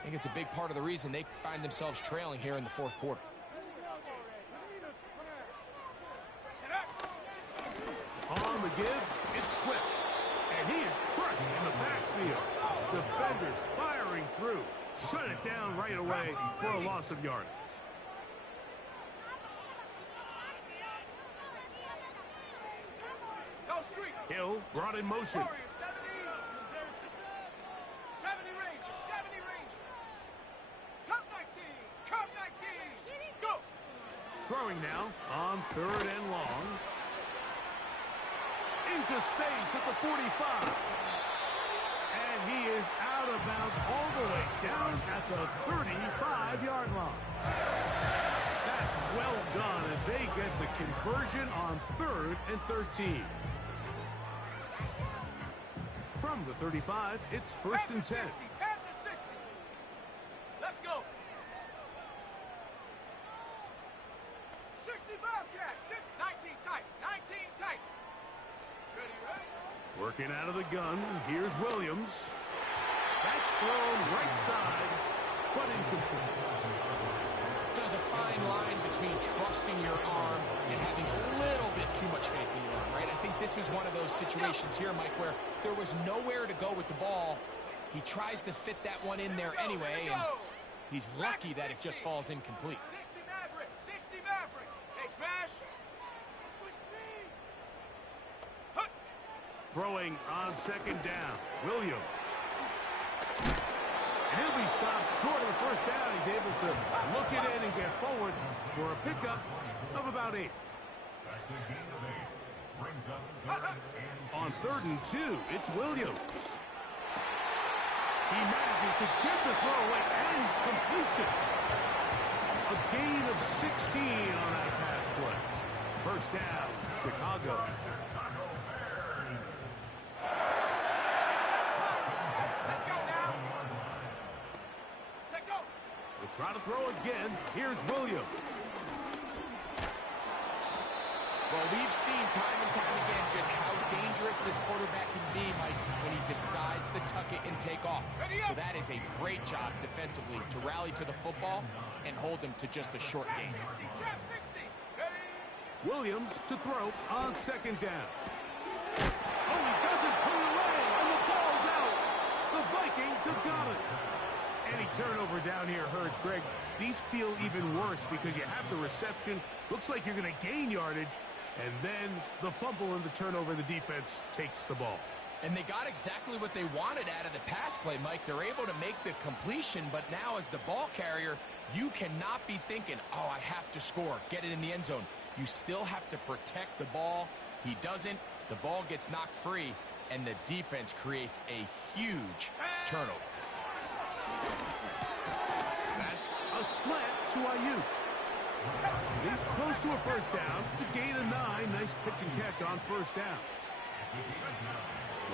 I think it's a big part of the reason they find themselves trailing here in the fourth quarter. On the give, it's Swift. And he is crushed in the backfield. Defenders firing through. Shut it down right away for a loss of yardage. No street. Hill brought in motion. Warriors, 70. 70 Ranger, 70 Ranger. Cup 19, Cup 19. Go. Throwing now on third and long. Into space at the 45. And he is out of bounds all the way down at the 35-yard line. That's well done as they get the conversion on 3rd and 13. From the 35, it's first and 10. Panther 60. Let's go. 60 Bobcats. 19 tight. 19 tight. Ready, ready? Working out of the gun, here's Williams. That's thrown right side, but incomplete. There's a fine line between trusting your arm and having a little bit too much faith in your arm, right? I think this is one of those situations here, Mike, where there was nowhere to go with the ball. He tries to fit that one in there anyway, and he's lucky that it just falls incomplete. 60 Maverick, 60 Maverick. Hey, smash. Throwing on second down. Williams. And he'll be stopped short of the first down. He's able to look it in and get forward for a pickup of about 8. That's a gain of 8. Brings up On 3rd and 2, it's Williams. He manages to get the throw away and completes it. A gain of 16 on that pass play. First down, Chicago. Let's go now. Check go. We'll try to throw again. Here's Williams. Well, we've seen time and time again just how dangerous this quarterback can be, Mike, when he decides to tuck it and take off. So that is a great job defensively to rally to the football and hold him to just a short gain. Trap 60. Ready? Williams to throw on second down. Oh, he doesn't put it away, and the ball's out. The Vikings have got it. Any turnover down here hurts, Greg. These feel even worse because you have the reception. Looks like you're going to gain yardage. And then the fumble and the turnover, the defense takes the ball. And they got exactly what they wanted out of the pass play, Mike. They're able to make the completion, but now as the ball carrier, you cannot be thinking, oh, I have to score, get it in the end zone. You still have to protect the ball. He doesn't. The ball gets knocked free, and the defense creates a huge turnover. That's a slant to Ayuk. He's close to a first down. It's a gain of 9. Nice pitch and catch on first down.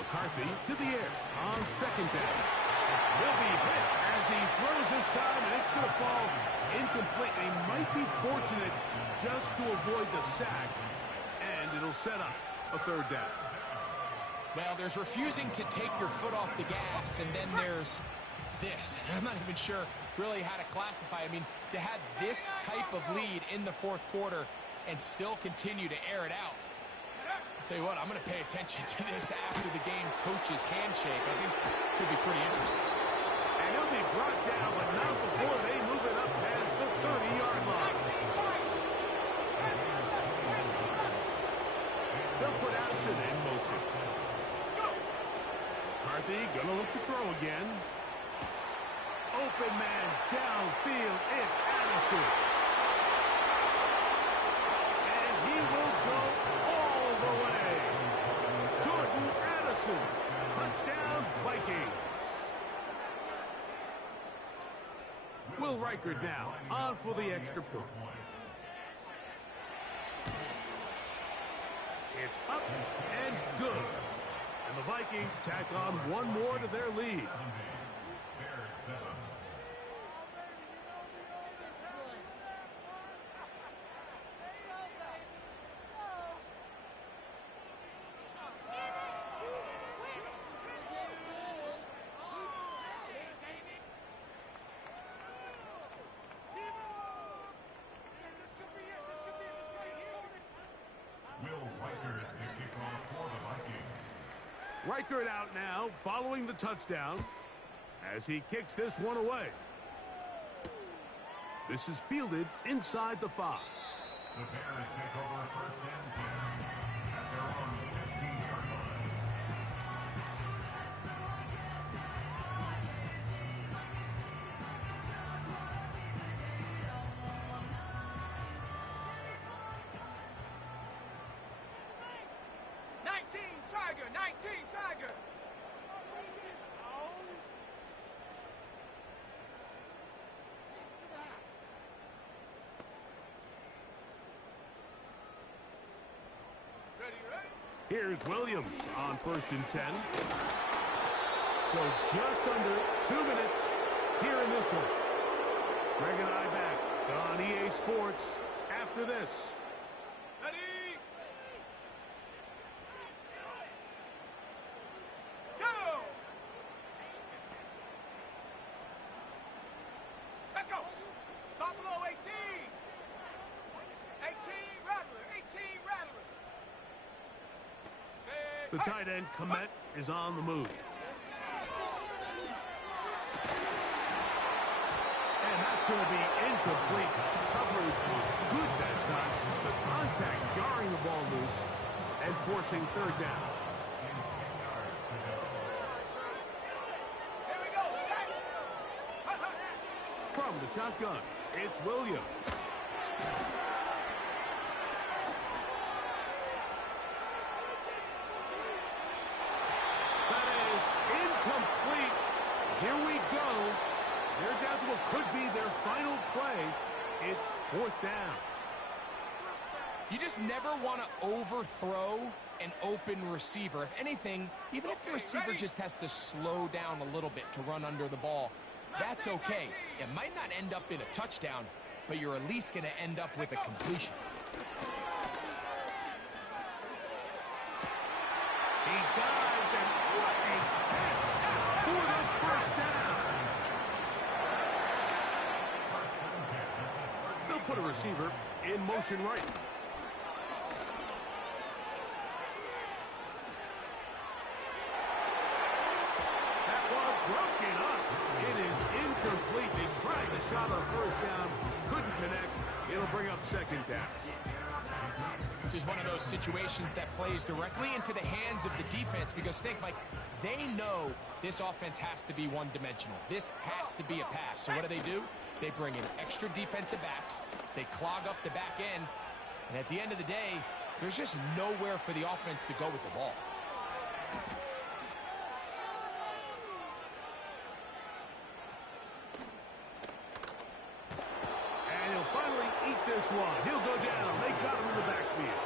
McCarthy to the air on second down. Will be hit as he throws this time, and it's going to fall incomplete. They might be fortunate just to avoid the sack, and it'll set up a third down. Well, there's refusing to take your foot off the gas, and then there's this. I'm not even sure really how to classify. I mean, to have this type of lead in the fourth quarter and still continue to air it out. I'll tell you what, I'm going to pay attention to this after the game coach's handshake. I think it could be pretty interesting. And he'll be brought down, but not before they move it up past the 30-yard line. They'll put Addison in motion. McCarthy gonna look to throw again. Open man downfield. It's Addison. And he will go all the way. Jordan Addison. Touchdown, Vikings. Will Reichard now on for the extra point. It's up and good. And the Vikings tack on one more to their lead. Bears 7. Reichard out now, following the touchdown, as he kicks this one away. This is fielded inside the 5. The Bears take over first and 10 at their own 15-yard line. Tiger, 19 Tiger. Here's Williams on first and 10. So just under 2 minutes here in this one. Greg and I back on EA Sports after this. Ready? Go! Set go! Buffalo 18. The tight end, Komet, is on the move. And that's going to be incomplete. Coverage was good that time. The contact jarring the ball loose and forcing third down. Here we go. Sack. From the shotgun, it's Williams. That is incomplete. Here we go. They're down to what could be their final play. It's fourth down. You just never want to overthrow an open receiver. If anything, even if the receiver just has to slow down a little bit to run under the ball, that's okay. It might not end up in a touchdown, but you're at least going to end up with a completion. He dives, and what a catch for the first down. They'll put a receiver in motion right. That ball broken up. It is incomplete. They tried the shot on first down, couldn't connect. It'll bring up second down. This is one of those situations that plays directly into the hands of the defense because think, Mike, they know this offense has to be one-dimensional. This has to be a pass. So what do? They bring in extra defensive backs. They clog up the back end. And at the end of the day, there's just nowhere for the offense to go with the ball. And he'll finally eat this one. He'll go down. They got him in the backfield.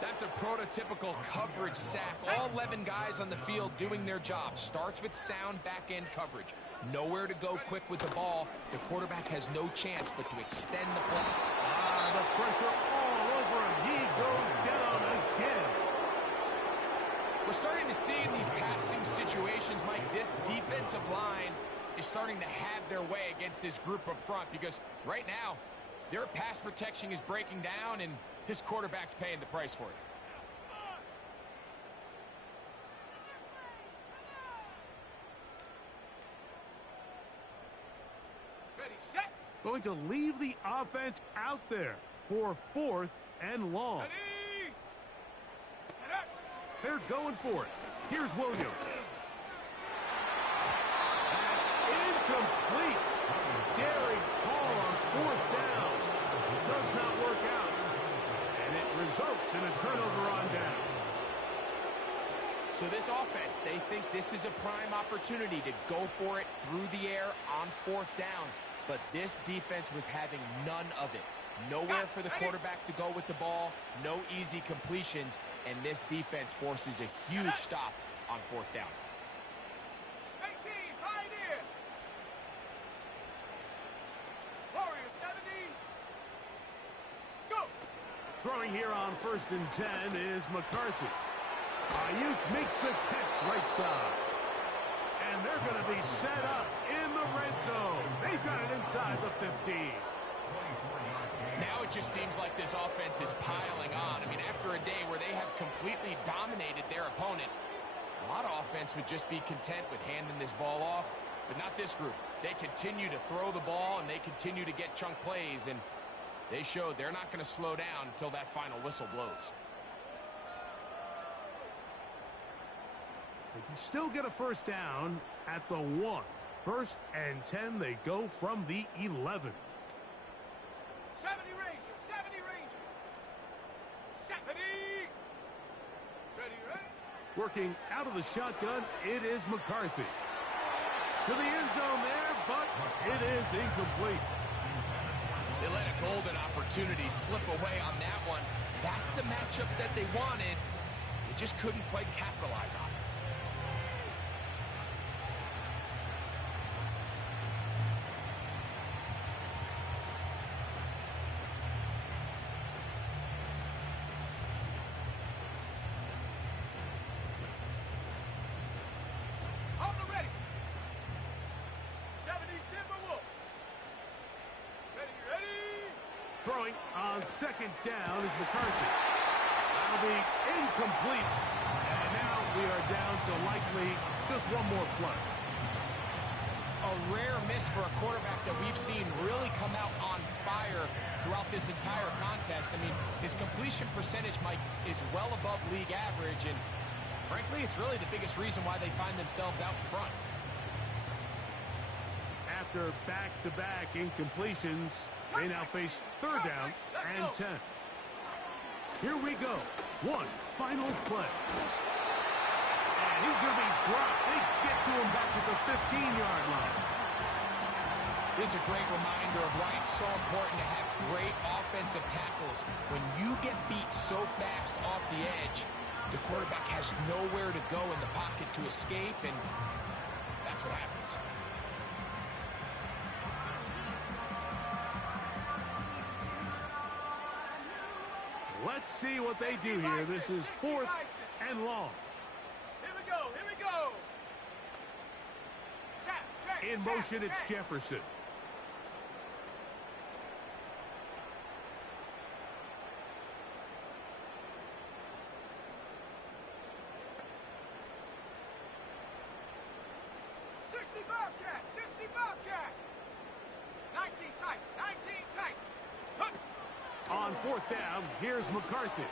That's a prototypical coverage sack. All 11 guys on the field doing their job. Starts with sound back-end coverage. Nowhere to go quick with the ball. The quarterback has no chance but to extend the play. The pressure all over him. He goes down again. We're starting to see in these passing situations, Mike, this defensive line is starting to have their way against this group up front because right now, their pass protection is breaking down and his quarterback's paying the price for it. Ready, set. Going to leave the offense out there for fourth and long. Ready. And up. They're going for it. Here's Williams. That's incomplete. Daring call on fourth down. Does not work out. And it results in a turnover on down. So this offense, they think this is a prime opportunity to go for it through the air on fourth down. But this defense was having none of it. Nowhere for the quarterback to go with the ball, no easy completions, and this defense forces a huge stop on fourth down. 18, Pioneer. Warrior 70. Go. Throwing here on 1st and 10 is McCarthy. Ayuk makes the catch right side. And they're going to be set up in the red zone. They've got it inside the 15. Now it just seems like this offense is piling on. I mean, after a day where they have completely dominated their opponent, a lot of offense would just be content with handing this ball off, but not this group. They continue to throw the ball, and they continue to get chunk plays, and they showed they're not going to slow down until that final whistle blows. They can still get a first down at the 1. 1st and 10, they go from the 11. 70 Ranger, 70 Ranger. 70. Ready, ready. Working out of the shotgun, it is McCarthy. To the end zone there, but it is incomplete. They let a golden opportunity slip away on that one. That's the matchup that they wanted. They just couldn't quite capitalize on it. On the ready. 70 Timberwolf. Ready, ready. Throwing on 2nd down is McCarthy. That'll be incomplete. And now we are down to likely just one more play. A rare miss for a quarterback that we've seen really come out on fire throughout this entire contest. I mean, his completion percentage, Mike, is well above league average, and frankly, it's really the biggest reason why they find themselves out in front. After back-to-back incompletions, they now face third down and 10. Here we go. One final play. And he's going to be dropped. They get to him back at the 15-yard line. This is a great reminder of why it's so important to have great offensive tackles. When you get beat so fast off the edge, the quarterback has nowhere to go in the pocket to escape, and that's what happens. Let's see what they do here. This is 4th and long. Here we go. Here we go. In motion, it's Jefferson. Bobcat, 60 Bobcat. 19 tight, 19 tight. Hup. On 4th down, here's McCarthy.